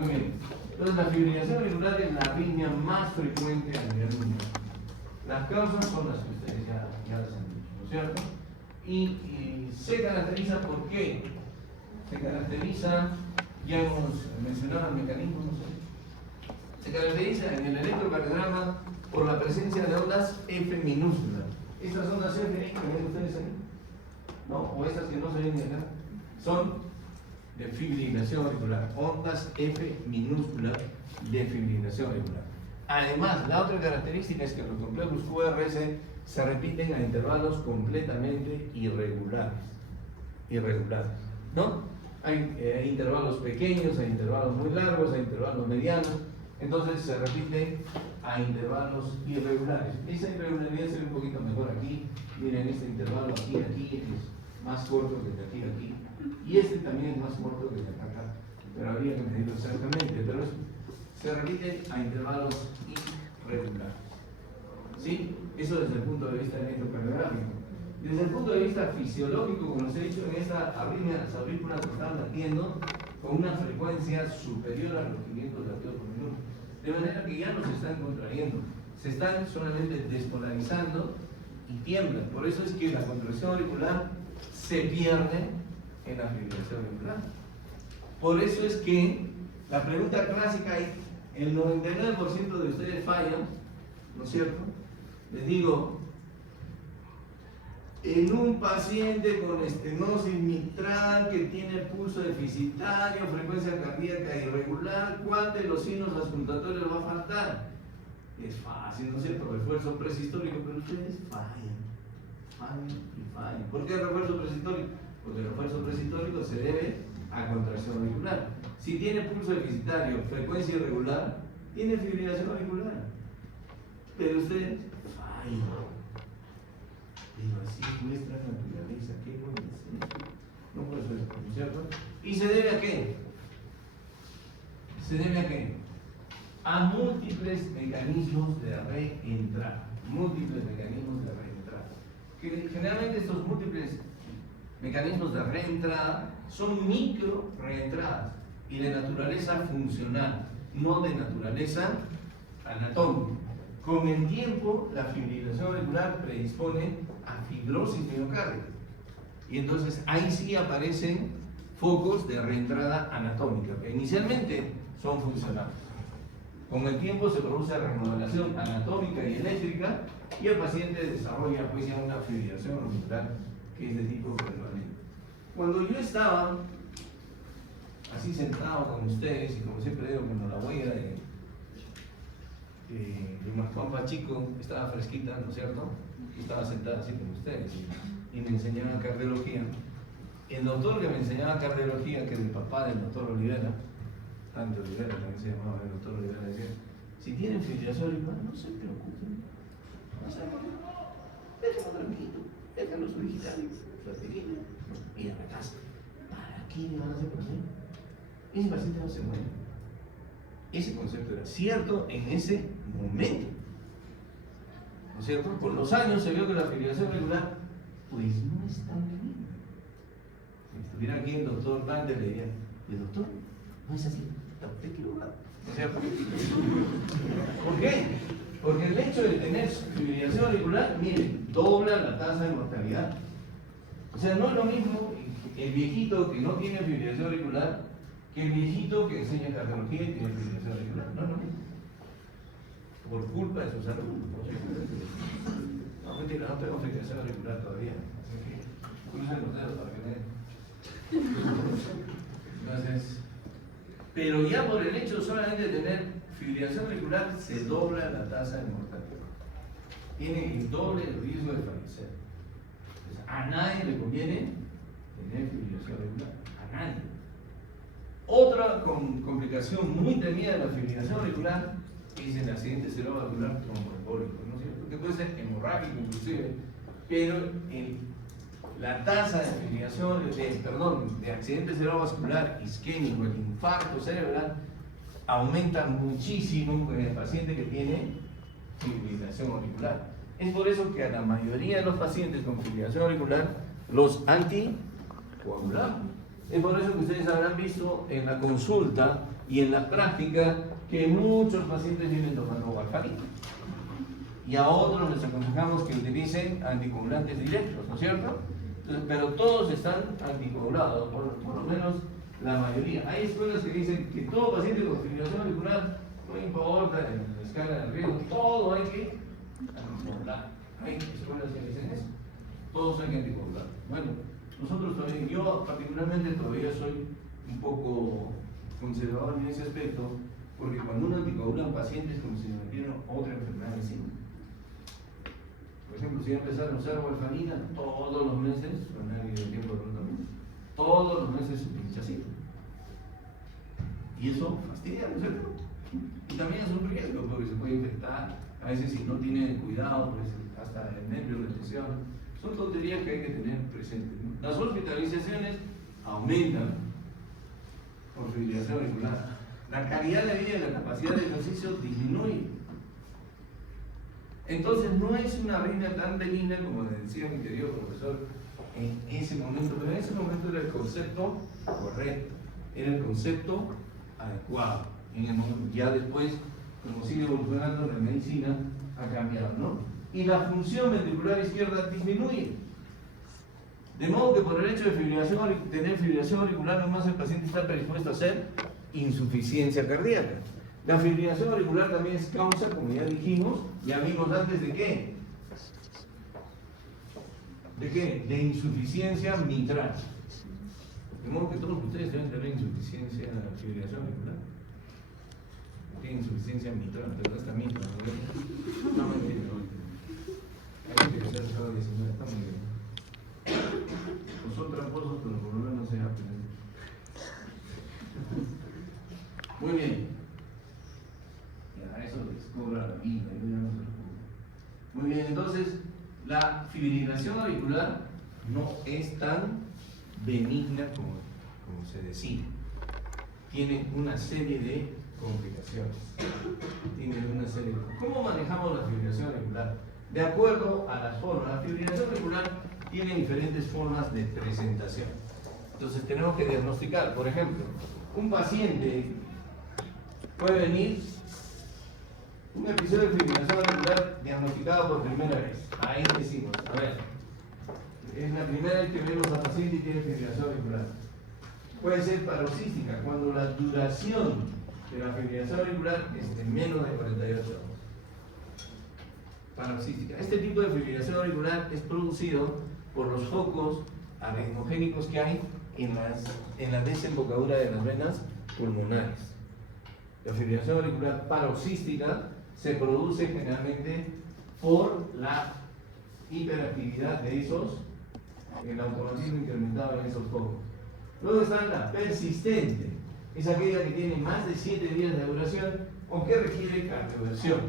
Muy bien. Entonces la fibrilación auricular es la arritmia más frecuente a nivel mundial. Las causas son las que ustedes ya las han dicho, ¿no es cierto? Y se caracteriza por qué. Se caracteriza, ya hemos mencionado el mecanismo, no sé. Se caracteriza en el electrocardiograma por la presencia de ondas F minúsculas. Estas ondas F que ven ustedes ahí, ¿no? O estas que no se ven acá, son de fibrilación auricular, ondas F minúsculas de fibrilación auricular. Además, la otra característica es que los complejos QRS se repiten a intervalos completamente irregulares, ¿no? Hay intervalos pequeños, hay intervalos muy largos, hay intervalos medianos, entonces se repiten a intervalos irregulares. Esa irregularidad se ve un poquito mejor aquí. Miren, este intervalo aquí es más corto que el de aquí a aquí, y este también es más corto que el de acá a acá, pero habría que medirlo exactamente, pero se repiten a intervalos irregulares. ¿Sí? Eso desde el punto de vista electrocardiográfico. Desde el punto de vista fisiológico, como les he dicho, en esta arritmia las aurículas están latiendo con una frecuencia superior a los 500 latidos por minuto. De manera que ya no se están contrayendo, se están solamente despolarizando y tiemblan. Por eso es que la contracción auricular se pierde en la fibrilación auricular. Por eso es que la pregunta clásica es, el 99% de ustedes fallan, ¿no es cierto? Les digo, en un paciente con estenosis mitral que tiene pulso deficitario, frecuencia cardíaca irregular, ¿cuál de los signos auscultatorios va a faltar? Es fácil, ¿no es cierto? Refuerzo presistólico, pero ustedes fallan. ¿Por qué refuerzo presistólico? Porque el refuerzo presistólico se debe a contracción auricular. Si tiene pulso deficitario, frecuencia irregular, tiene fibrilación auricular. Pero ustedes fallan. Pero así es nuestra naturaleza. ¿Qué voy a hacer? No puede ser, ¿no es cierto? ¿Y se debe a qué? ¿Se debe a qué? A múltiples mecanismos de reentrada. Que generalmente estos múltiples mecanismos de reentrada son micro reentradas y de naturaleza funcional, no de naturaleza anatómica. Con el tiempo, la fibrilación auricular predispone a fibrosis miocárdica. Y entonces ahí sí aparecen focos de reentrada anatómica, que inicialmente son funcionales. Con el tiempo se produce remodelación anatómica y eléctrica y el paciente desarrolla pues ya una fibrilación auricular que es de tipo permanente. Cuando yo estaba así sentado con ustedes, y como siempre digo, cuando la huella de Juan Chico estaba fresquita, ¿no es cierto? Y estaba sentada así con ustedes y me enseñaban cardiología. El doctor que me enseñaba cardiología, que es el papá del doctor Olivera, Dante Olivera también se llamaba el doctor Olivera, decía, si tienen fibrilación auricular, no se preocupen, no se preocupen, déjenlo tranquilo, déjenlo su digitario, su aspirina, y a la casa. ¿Para qué le van a hacer paciente? Ese paciente no se muere. Ese concepto era cierto en ese momento, ¿no es cierto? Con los años se vio que la fibrilación auricular pues no es tan benigna. Si estuviera aquí el doctor Dante le diría, el doctor, no es así, está usted equivocado, ¿no es cierto? ¿Por qué? Porque el hecho de tener fibrilación auricular, miren, dobla la tasa de mortalidad. O sea, no es lo mismo el viejito que no tiene fibrilación auricular que el viejito que enseña cardiología y tiene fibrilación auricular. No es lo mismo. Por culpa de su salud. No, mentira, no tengo fibrilación auricular todavía. Así que crucen los dedos para que me den. Entonces, pero ya por el hecho solamente de tener fibrilación auricular se dobla la tasa de mortalidad. Tiene el doble el riesgo de fallecer. Entonces, a nadie le conviene tener fibrilación auricular. A nadie. Otra complicación muy temida de la fibrilación auricular es el accidente cerebrovascular tromboembólico, ¿no es cierto? Que puede ser hemorrágico inclusive, pero la tasa de fibrilación, de accidente cerebrovascular isquémico, el infarto cerebral, aumenta muchísimo con el paciente que tiene fibrilación auricular. Es por eso que a la mayoría de los pacientes con fibrilación auricular los anticoagulamos. Es por eso que ustedes habrán visto en la consulta y en la práctica que muchos pacientes vienen tomando warfarina. Y a otros les aconsejamos que utilicen anticoagulantes directos, ¿no es cierto? Entonces, pero todos están anticoagulados, por lo menos la mayoría. Hay escuelas que dicen que todo paciente con fibrilación auricular, no importa en la escala de riesgo, todo hay que anticoagular. Hay escuelas que dicen eso. Todos hay que anticoagular. Bueno, nosotros todavía, yo particularmente todavía soy un poco conservador en ese aspecto, porque cuando uno anticoagula a un paciente es como si le metieran otra enfermedad encima. Por ejemplo, si empezaron a usar warfarina todos los meses, todos los meses se pincha así. Y eso fastidia, ¿no es cierto? Y también es un riesgo porque se puede infectar. A veces si no tiene cuidado, pues hasta el nervio, la lesión. Son tonterías que hay que tener presentes, ¿no? Las hospitalizaciones aumentan por fibrilación auricular. La calidad de vida y la capacidad de ejercicio disminuye. Entonces no es una arritmia tan benigna como le decía mi querido profesor en ese momento, pero en ese momento era el concepto correcto, era el concepto adecuado. En el momento, ya después, como sigue evolucionando la medicina, ha cambiado, ¿no? Y la función ventricular izquierda disminuye. De modo que por el hecho de tener fibrilación auricular, nomás el paciente está predispuesto a hacer insuficiencia cardíaca. La fibrilación auricular también es causa, como ya dijimos, ya vimos antes, ¿de qué? ¿De qué? De insuficiencia mitral. De modo que todos ustedes deben tener insuficiencia, fibrilación auricular. Tienen insuficiencia mitral, pero no está mitral, ¿no? No, mentira, no. Hay que hacer cada 19, está muy bien. No son tramposos, pero por lo menos se aprenden. Muy bien. Ya, eso les cobra la vida, yo ya no se lo cobro. Muy bien, entonces, la fibrilación auricular no es tan benigna como se decía. Tiene una serie de complicaciones. ¿Cómo manejamos la fibrilación auricular? De acuerdo a las formas. La fibrilación auricular tiene diferentes formas de presentación. Entonces tenemos que diagnosticar. Por ejemplo, un paciente puede venir un episodio de fibrilación auricular diagnosticado por primera vez. Ahí decimos, a ver, es la primera vez que vemos al paciente y tiene fibrilación auricular. Puede ser paroxística, cuando la duración de la fibrilación auricular es de menos de 48 horas. Paroxística. Este tipo de fibrilación auricular es producido por los focos arritmogénicos que hay en la desembocadura de las venas pulmonares. La fibrilación auricular paroxística se produce generalmente por la hiperactividad de el automatismo incrementado en esos focos. Luego está la persistente, es aquella que tiene más de 7 días de duración o que requiere cardioversión,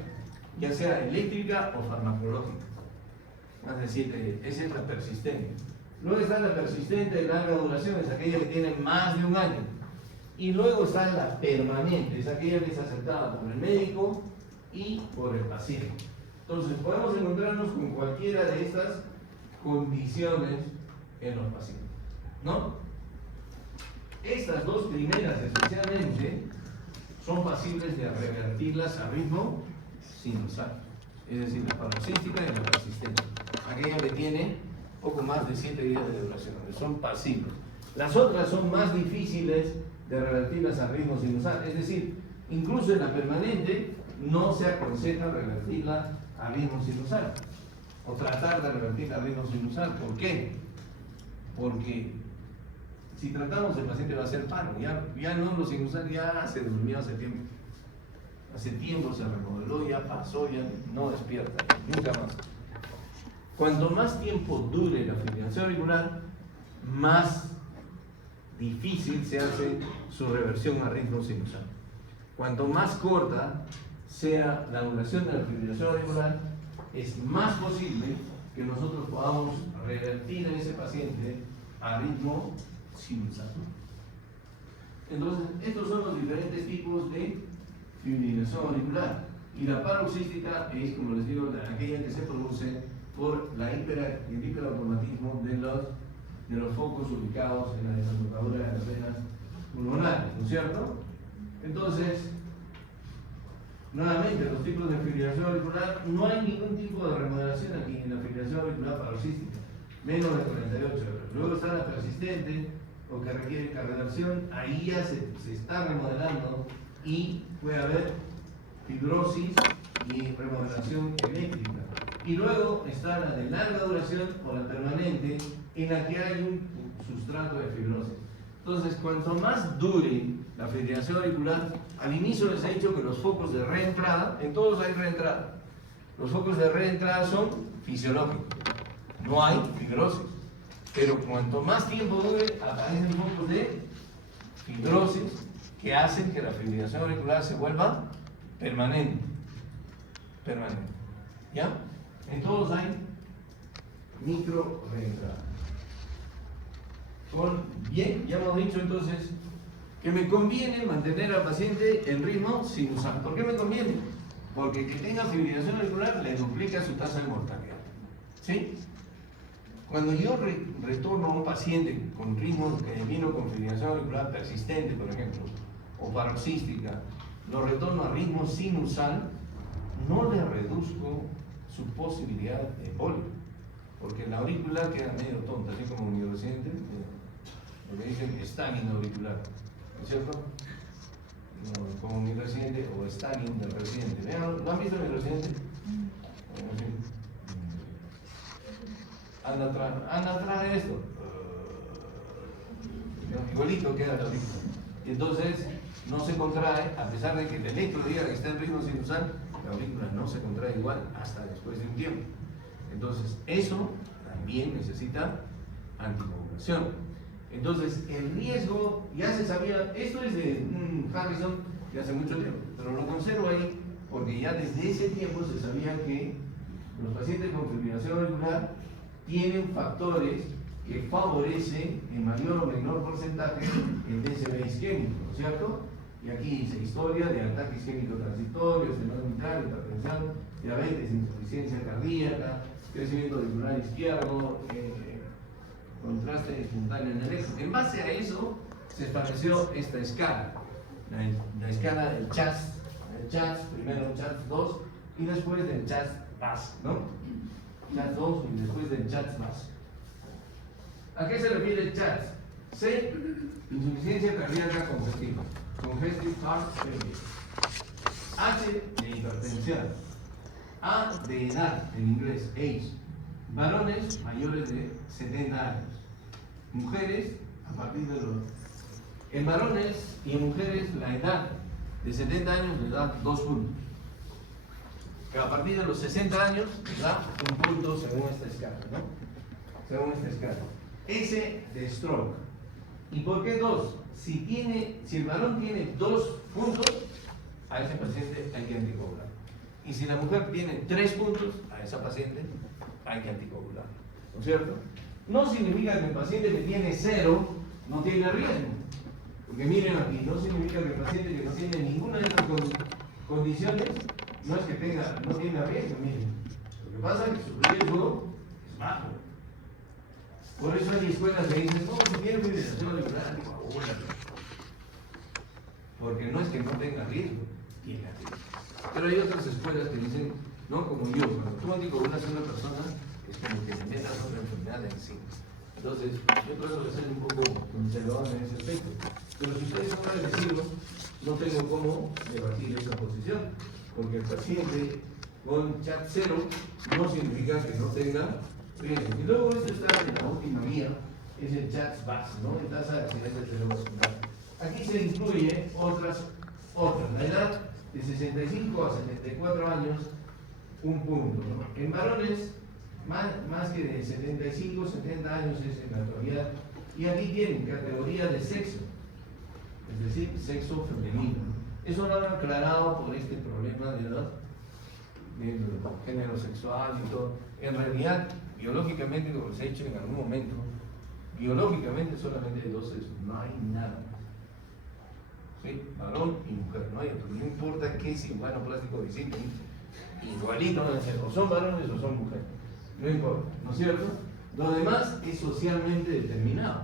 ya sea eléctrica o farmacológica. Más de 7 días, esa es la persistente. Luego está la persistente de larga duración, es aquella que tiene más de un año. Y luego está la permanente, es aquella que es aceptada por el médico y por el paciente. Entonces podemos encontrarnos con cualquiera de estas condiciones en los pacientes, ¿no? Estas dos primeras especialmente son pasibles de revertirlas a ritmo sinusal, es decir, la paroxística y la persistente, aquella que tiene poco más de 7 días de duración, son pasibles. Las otras son más difíciles de revertirlas a ritmo sinusal, es decir, incluso en la permanente no se aconseja revertirla a ritmo sinusal o tratar de revertirla a ritmo sinusal. ¿Por qué? Porque si tratamos, el paciente va a hacer paro, ya no lo sinusal, ya se durmió hace tiempo. Hace tiempo se remodeló, ya pasó, ya no despierta, nunca más. Cuanto más tiempo dure la fibrilación auricular, más difícil se hace su reversión a ritmo sinusal. Cuanto más corta sea la duración de la fibrilación auricular, es más posible que nosotros podamos revertir a ese paciente a ritmo sinusal. Entonces, estos son los diferentes tipos de fibrilación auricular. Y la paroxística es, como les digo, aquella que se produce por el hiperautomatismo de los focos ubicados en la desembocadura de las venas pulmonares, ¿no es cierto? Entonces, nuevamente, los tipos de fibrilación auricular, no hay ningún tipo de remodelación aquí en la fibrilación auricular paroxística, menos de 48 horas. Luego está la persistente, o que requiere cardioversión, ahí ya se está remodelando y puede haber fibrosis y remodelación eléctrica. Y luego está la de larga duración o la permanente, en la que hay un sustrato de fibrosis. Entonces, cuanto más dure la fibrilación auricular, al inicio les he dicho que los focos de reentrada, en todos hay reentrada. Los focos de reentrada son fisiológicos, no hay fibrosis. Pero cuanto más tiempo dure, aparecen focos de fibrosis que hacen que la fibrilación auricular se vuelva permanente. Permanente. ¿Ya? En todos hay micro reentrada. Bien, ya hemos dicho entonces que me conviene mantener al paciente en ritmo sinusal. ¿Por qué me conviene? Porque que tenga fibrilación auricular le duplica su tasa de mortalidad. ¿Sí? Cuando yo retorno a un paciente con ritmo que vino con fibrilación auricular persistente, por ejemplo, o paroxística, lo retorno a ritmo sinusal, no le reduzco su posibilidad de embolia, porque la aurícula queda medio tonta, así como mi reciente, lo que dicen staging auricular, ¿no es cierto? No, como mi reciente o staging del reciente. Vean, ¿lo han visto mi reciente? Anda atrás de esto. Igualito queda la aurícula. Y entonces no se contrae, a pesar de que el electro diga que está en ritmo sinusal, la aurícula no se contrae igual hasta después de un tiempo. Entonces, eso también necesita anticoagulación. Entonces, el riesgo, ya se sabía, esto es de Harrison de hace mucho tiempo, pero lo conservo ahí porque ya desde ese tiempo se sabía que los pacientes con fibrilación auricular tienen factores que favorecen en mayor o menor porcentaje el DCB isquémico, ¿no es cierto? Y aquí dice historia de ataque isquémico transitorio, estenosis mitral, hipertensión, diabetes, insuficiencia cardíaca, crecimiento auricular izquierdo, contraste espontáneo en el eje. En base a eso se estableció esta escala, la escala del CHAS, primero CHAS 2 y después del CHAS-VAS, ¿no? CHAS 2 y después del CHAS-VAS. ¿A qué se refiere el CHAS? C, insuficiencia cardíaca congestiva, congestive heart failure. H, de hipertensión. A, de edad, en inglés, age. Varones mayores de 70 años. Mujeres, a partir de los... En varones y en mujeres, la edad de 70 años le da 2 puntos. Que a partir de los 60 años le da 1 punto según esta escala, ¿no? Según esta escala. S de stroke. ¿Y por qué 2? Si el varón tiene 2 puntos, a ese paciente hay que anticoagular. Y si la mujer tiene 3 puntos, a esa paciente hay que anticoagular. ¿No es cierto? No significa que el paciente que tiene 0 no tiene riesgo. Porque miren aquí, no significa que el paciente que no tiene ninguna de estas condiciones no es que no tiene riesgo, miren. Lo que pasa es que su riesgo es bajo. Por eso hay escuelas que dicen, no, si tiene fibrilación auricular, anticoagúlate. Porque no es que no tenga riesgo, tiene riesgo. Pero hay otras escuelas que dicen, no como yo, cuando tú anticoagulas a una persona, es como que le metas otra enfermedad encima. Entonces, yo trato de ser un poco conservador en ese aspecto. Pero si ustedes no saben decirlo, no tengo cómo debatir esa posición. Porque el paciente con chat 0 no significa que no tenga riesgo. Y luego esto está en la última guía, es el CHAS-VAS, ¿no? En tasa de accidente cerebrovascular. Aquí se incluye otras. La edad de 65 a 74 años, 1 punto, ¿no? En varones, más que de 75, 70 años es en la actualidad. Y aquí tienen categoría de sexo, es decir, sexo femenino. Eso lo han aclarado por este problema del género sexual y todo. En realidad, biológicamente, como les he dicho en algún momento, biológicamente solamente hay 2 sexos, no hay nada más. ¿Sí? Varón y mujer, no hay otro. No importa qué cirujano plástico visite, igualito van a ser, o son varones o son mujeres. No importa, ¿no es cierto? Lo demás es socialmente determinado.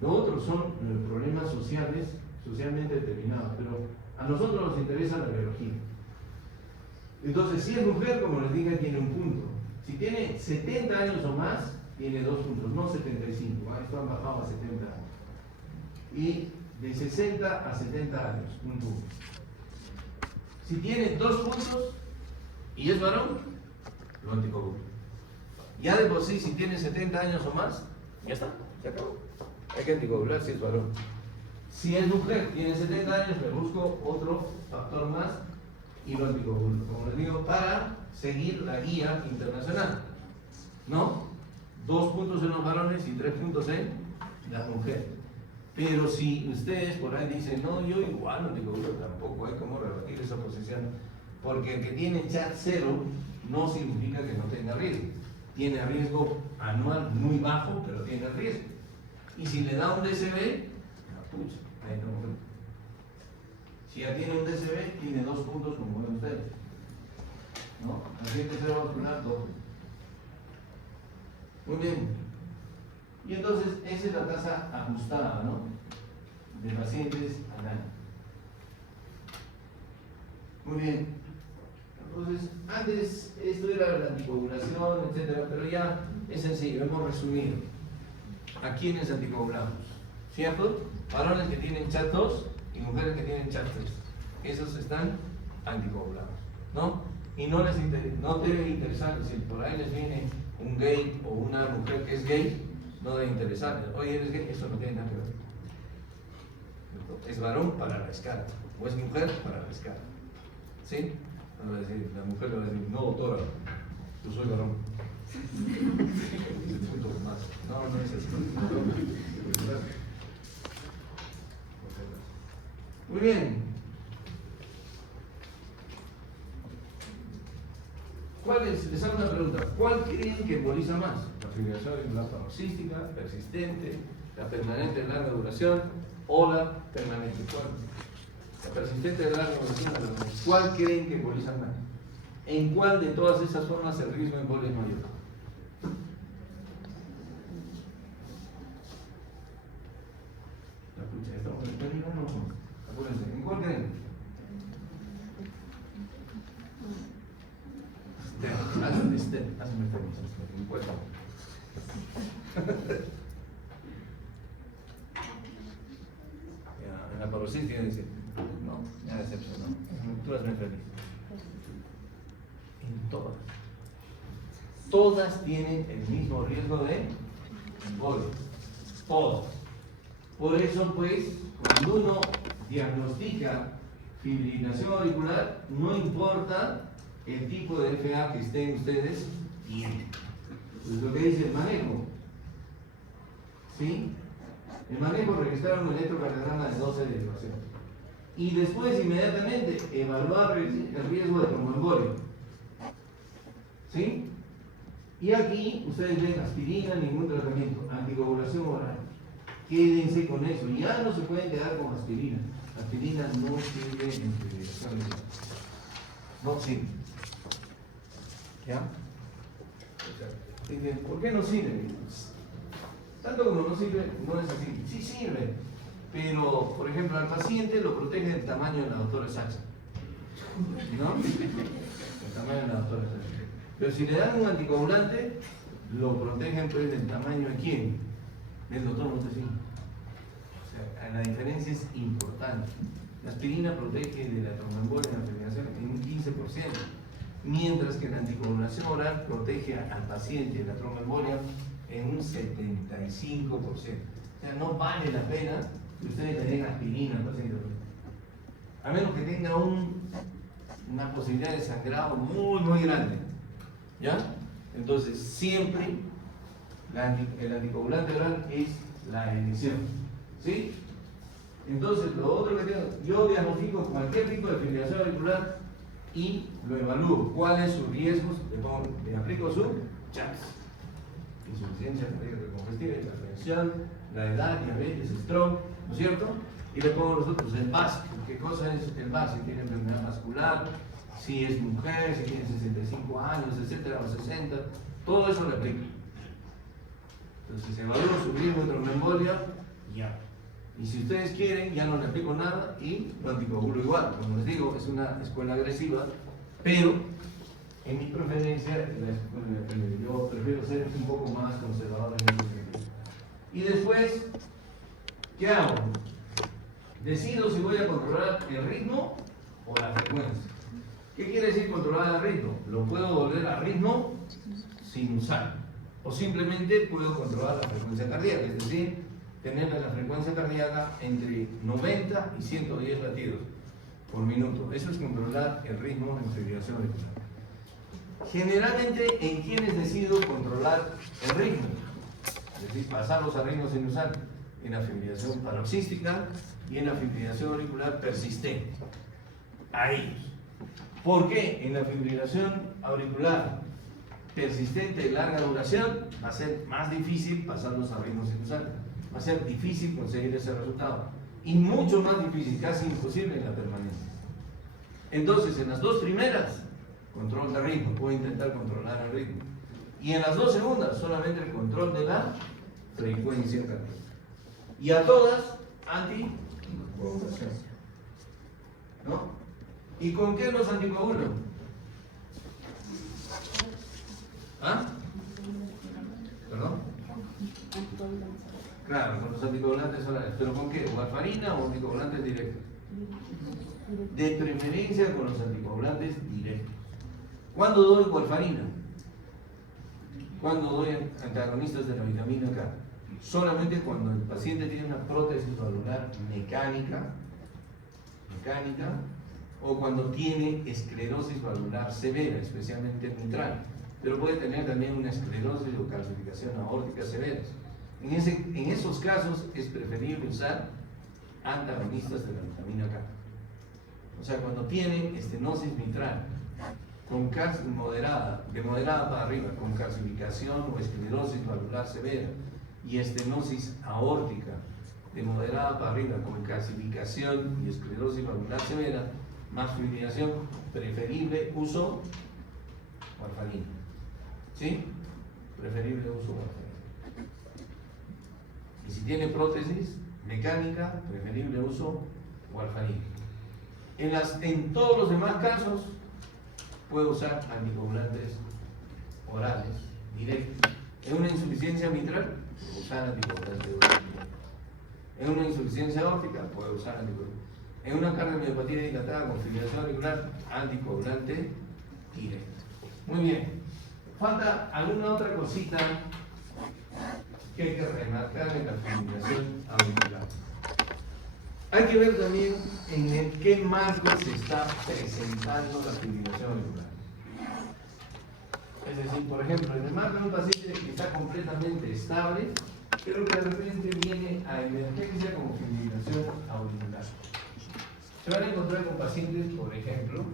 Lo otro son problemas sociales, socialmente determinados, pero a nosotros nos interesa la biología. Entonces, si es mujer, como les dije, tiene 1 punto. Si tiene 70 años o más, tiene 2 puntos, no 75. Esto han bajado a 70 años. Y de 60 a 70 años, 1 punto. Si tiene 2 puntos y es varón, lo anticoagula. Ya de por sí, si tiene 70 años o más, ya está, se acabó. Hay que anticoagular si es varón. Si es mujer, tiene 70 años, le busco otro factor más y lo anticoagulo. Como les digo, para seguir la guía internacional. ¿No? 2 puntos en los varones y 3 puntos en las mujeres. Pero si ustedes por ahí dicen, no, yo igual no anticoagulo, tampoco hay como rebatir esa posición. Porque el que tiene chat 0 no significa que no tenga riesgo. Tiene riesgo anual muy bajo, pero tiene riesgo. Y si le da un DCB, pucha, ahí estamos. Si ya tiene un DCB, tiene 2 puntos como ven ustedes. ¿No? Accidente cerebrovascular, 2. Muy bien. Y entonces, esa es la tasa ajustada, ¿no? De pacientes al año. Muy bien. Entonces, antes esto era la anticoagulación, etcétera, pero ya es sencillo, hemos resumido. ¿A quiénes anticoagulamos? ¿Cierto? Varones que tienen chat 2 y mujeres que tienen chat 3. Esos están anticoagulados, ¿no? Y no debe interesar, si por ahí les viene un gay o una mujer que es gay, no debe interesarles. Oye, ¿eres gay? Eso no tiene nada que ver. Es varón para la escala, o es mujer para la escala. ¿Sí? La mujer le va a decir, no doctora, yo soy varón. No, no es así. Muy bien. Les hago una pregunta. ¿Cuál creen que emboliza más? ¿La fibrilación auricular paroxística, persistente, la permanente de larga duración o la permanente? ¿Cuál? La persistente de larga duración. ¿Cuál creen que emboliza más? ¿En cuál de todas esas formas el riesgo de embolia es mayor? La pucha, estamos en el término, no. Acuérdense, ¿en cuál creen? Hazme permiso, en cuál. En la paroxística dice, no, ya decepcionó. Tú hazme feliz. En todas. Todas tienen el mismo riesgo de embolia. Todas. Por eso, pues, cuando uno diagnostica fibrilación auricular, no importa el tipo de FA que estén ustedes viendo. Pues lo que dice el manejo. ¿Sí? El manejo registraron un electrocardiograma de 12 de elevación. Y después, inmediatamente, evaluar el riesgo de tromboembolia. ¿Sí? Y aquí ustedes ven aspirina, ningún tratamiento, anticoagulación oral. Quédense con eso. Ya no se pueden quedar con aspirina. Aspirina no sirve en fibrilación auricular. No sirve. ¿Ya? ¿Por qué no sirve? Tanto como no sirve, no es así. Sí sirve, pero, por ejemplo, al paciente lo protege del tamaño de la doctora Sacha. ¿No? El tamaño de la doctora Sacha. Pero si le dan un anticoagulante, lo protegen pues del tamaño de quién? Del doctor Montesino. O sea, la diferencia es importante. La aspirina protege de la tromboembolia en la fibrilación en un 15%. Mientras que la anticoagulación oral protege al paciente de la tromboembolia en un 75%. O sea, no vale la pena que ustedes le den aspirina al paciente. A menos que tenga una posibilidad de sangrado muy, muy grande. ¿Ya? Entonces, siempre el anticoagulante oral es la elección. ¿Sí? Entonces, lo otro que tengo, yo diagnostico cualquier tipo de fibrilación auricular y lo evalúo. ¿Cuáles sus riesgos? Le aplico su CHACS. Insuficiencia cardíaca congestiva, hipertensión, la edad, diabetes, stroke, ¿no es cierto? Y le pongo los otros, el VAS. ¿Qué cosa es el VAS? Si tiene enfermedad vascular, si es mujer, si tiene 65 años, etcétera, o 60, todo eso le aplico. Entonces, evalúo su riesgo de tromboembolia, ya. Y si ustedes quieren, ya no le aplico nada y lo anticoagulo igual. Como les digo, es una escuela agresiva, pero en mi preferencia, yo prefiero ser un poco más conservador en ese sentido. Y después, ¿qué hago? Decido si voy a controlar el ritmo o la frecuencia. ¿Qué quiere decir controlar el ritmo? Lo puedo volver a ritmo sin usar. O simplemente puedo controlar la frecuencia cardíaca, es decir, tener la frecuencia cardíaca entre 90 y 110 latidos por minuto. Eso es controlar el ritmo en fibrilación auricular. Generalmente, ¿en quiénes decido controlar el ritmo? Es decir, pasarlos a ritmo sinusal, en la fibrilación paroxística y en la fibrilación auricular persistente. A ellos. ¿Por qué? En la fibrilación auricular persistente de larga duración va a ser más difícil pasarlos a ritmo sinusal. Va a ser difícil conseguir ese resultado. Y mucho más difícil, casi imposible en la permanencia. Entonces, en las dos primeras, control de ritmo, puedo intentar controlar el ritmo. Y en las dos segundas, solamente el control de la frecuencia cardíaca. Y a todas, anticoagulación. ¿No? ¿Y con qué los anticoagulo? ¿Ah? ¿Perdón? Claro, con los anticoagulantes orales. ¿Pero con qué? ¿Warfarina o anticoagulantes directos? De preferencia con los anticoagulantes directos. ¿Cuándo doy warfarina? ¿Cuándo doy antagonistas de la vitamina K? Solamente cuando el paciente tiene una prótesis valvular mecánica, o cuando tiene esclerosis valvular severa, especialmente mitral, pero puede tener también una esclerosis o calcificación aórtica severas. En esos casos es preferible usar antagonistas de la vitamina K. O sea, cuando tiene estenosis mitral con moderada, de moderada para arriba, con calcificación o esclerosis valvular severa, y estenosis aórtica de moderada para arriba, con calcificación y esclerosis valvular severa, más fibrilación, preferible uso warfarina. ¿Sí? Preferible uso warfarina. Y si tiene prótesis mecánica, preferible uso warfarina. En todos los demás casos, puedo usar anticoagulantes orales, directos. En una insuficiencia mitral, puedo usar anticoagulante oral. En una insuficiencia aórtica, puedo usar anticoagulante. En una cardiomiopatía dilatada con fibrilación auricular, anticoagulante directo. Muy bien. Falta alguna otra cosita que hay que remarcar en la fibrilación auricular. Hay que ver también en qué marco se está presentando la fibrilación auricular. Es decir, por ejemplo, en el marco de un paciente que está completamente estable, pero que de repente viene a emergencia con fibrilación auricular. Se van a encontrar con pacientes, por ejemplo,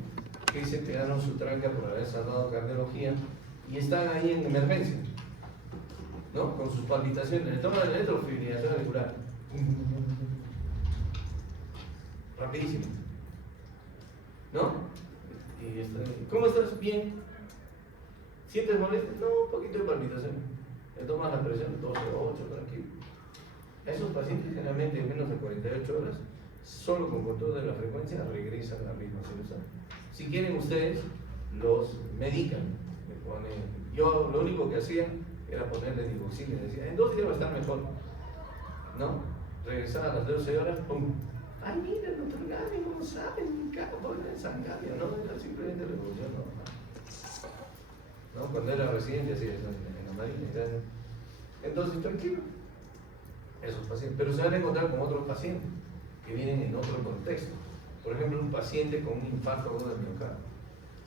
que se pegaron su tranca por haber saltado cardiología y están ahí en emergencia, ¿no? Con sus palpitaciones, le toman el electrofibrilación auricular. Rapidísimo, ¿no? ¿Cómo estás? Bien. ¿Sientes molestia? No, un poquito de palpitación. Le tomas la presión 12 o 8, tranquilo. Esos pacientes generalmente en menos de 48 horas, solo con control de la frecuencia, regresan a la misma sinusal. Si quieren ustedes, los medican. Yo lo único que hacía era ponerle digoxil y decía, en 2 días va a estar mejor. ¿No? Regresaba a las 12 horas, ¡pum! Ay, mira, el doctor Gaby, ¿cómo sabe? Mi carbo en sanguíneo, ¿no? Era simplemente revolución normal. ¿No? Cuando era residente, así en la marina. Entonces, tranquilo. Esos pacientes. Pero se van a encontrar con otros pacientes que vienen en otro contexto. Por ejemplo, un paciente con un infarto agudo del miocardio,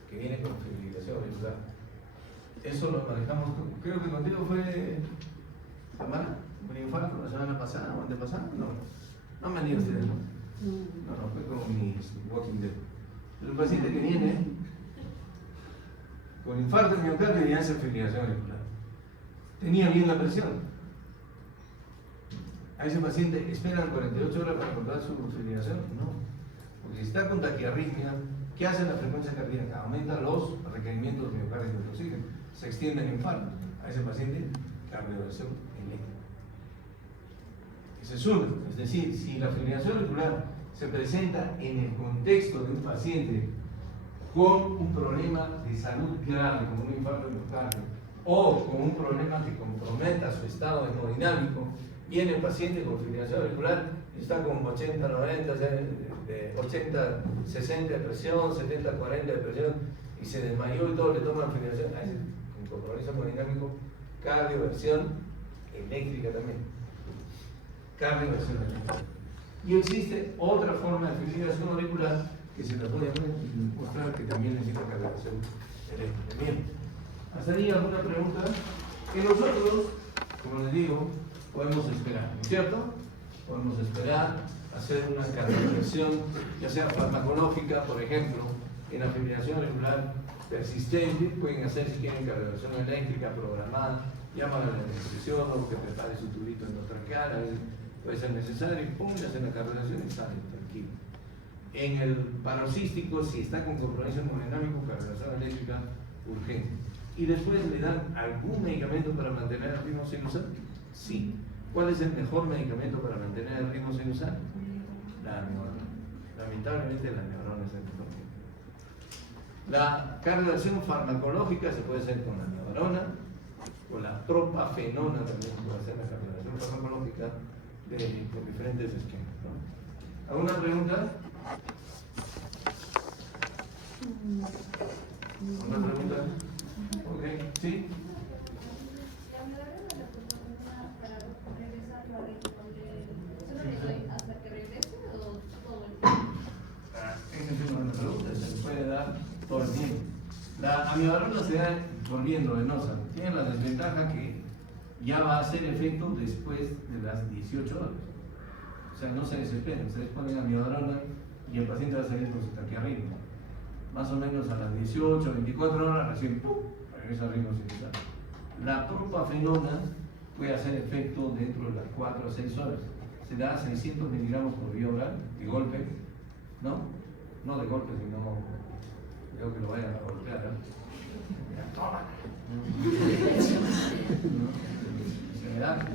que viene con fibrilación auricular. Eso lo manejamos, creo que contigo fue Tamara, un infarto la semana pasada o antepasada. No me han ido ustedes, ¿no? No, fue con mis Walking Dead. El paciente que viene con infarto de miocardio y hace fibrilación auricular. Tenía bien la presión. A ese paciente esperan 48 horas para encontrar su fibrilación. No. Porque si está con taquiarritmia, ¿qué hace la frecuencia cardíaca? Aumenta los requerimientos miocárdicos de oxígeno. Se extiende el infarto. A ese paciente, cardioversión eléctrica. Y se sube. Es decir, si la fibrilación auricular se presenta en el contexto de un paciente con un problema de salud grave, como un infarto de miocardio, o con un problema que comprometa su estado hemodinámico, viene el paciente con fibrilación auricular, está con 80, 90, 80, 60 de presión, 70, 40 de presión, y se desmayó y todo, le toman fibrilación, con compromiso hemodinámico, cardioversión eléctrica también. cardiovascular auricular. Y existe otra forma de fibrilación auricular que se la voy a mostrar que también necesita cardiovascular eléctrica. Bien, hasta ahí alguna pregunta que nosotros, como les digo, podemos esperar, ¿no es cierto? Podemos esperar hacer una cardiovasculación, ya sea farmacológica, por ejemplo, en la fibrilación auricular persistente, pueden hacer si quieren cardiovasculación eléctrica programada, llaman al anestesiólogo que prepare su tubito endotraqueal, puede ser necesario, y pónganse en la cardiovasculación y salen tranquilo. En el paroxístico, si está con compromiso hemodinámico, cardiovasculación eléctrica urgente. Y después le dan algún medicamento para mantener el ritmo sinusal. Sí. ¿Cuál es el mejor medicamento para mantener el ritmo sinusal? La amiodarona. Lamentablemente la amiodarona es el mejor medicamento. La cardiovasculación farmacológica se puede hacer con la amiodarona, con la propafenona también se puede hacer la cardiovasculación farmacológica con diferentes esquemas, ¿no? ¿Alguna pregunta? ¿Alguna pregunta? Ok, ¿sí? ¿Hasta que regrese o todo el tiempo? Esa es una buena pregunta, se le puede dar todo el tiempo. La amiodarona se da volviendo venosa. Tiene la desventaja que ya va a hacer efecto después de las 18 horas. O sea, no se desesperen, ustedes ponen amiodarona y el paciente va a salir con su taquiarritmo. Más o menos a las 18, 24 horas recién ¡pum!, regresa al ritmo sinusal. La propafenona puede hacer efecto dentro de las 4 a 6 horas. Se da 600 miligramos por vía oral, de golpe, ¿no? No de golpe, sino creo que lo vayan a golpear, ¿no? Ya, toma. ¿No? Se le da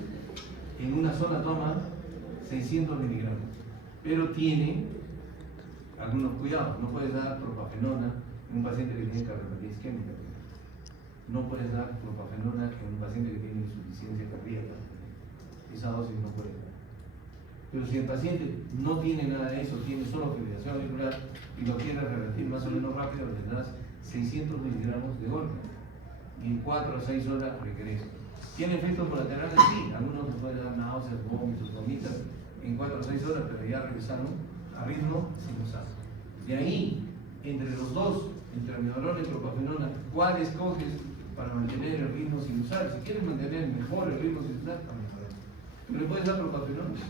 en una sola toma 600 miligramos, pero tiene algunos cuidados. No puedes dar propafenona en un paciente que tiene cardiopatía isquémica. No puedes dar propafenona en un paciente que tiene insuficiencia cardíaca. Esa dosis no puedes dar. Pero si el paciente no tiene nada de eso, tiene solo fibrilación auricular y lo quiere revertir más o menos rápido, le tendrás 600 miligramos de golpe. Y en 4 a 6 horas regresa. ¿Tiene efectos colaterales? Sí. Algunos te pueden dar náuseas, vómitos, vomitas en 4 o 6 horas, pero ya regresaron a ritmo sinusal. De ahí, entre los dos, entre amiodarona y propafenona, ¿cuál escoges para mantener el ritmo sinusal? Si quieres mantener mejor el ritmo sinusal, amiodarona. ¿Pero le puedes dar propafenona? Sí.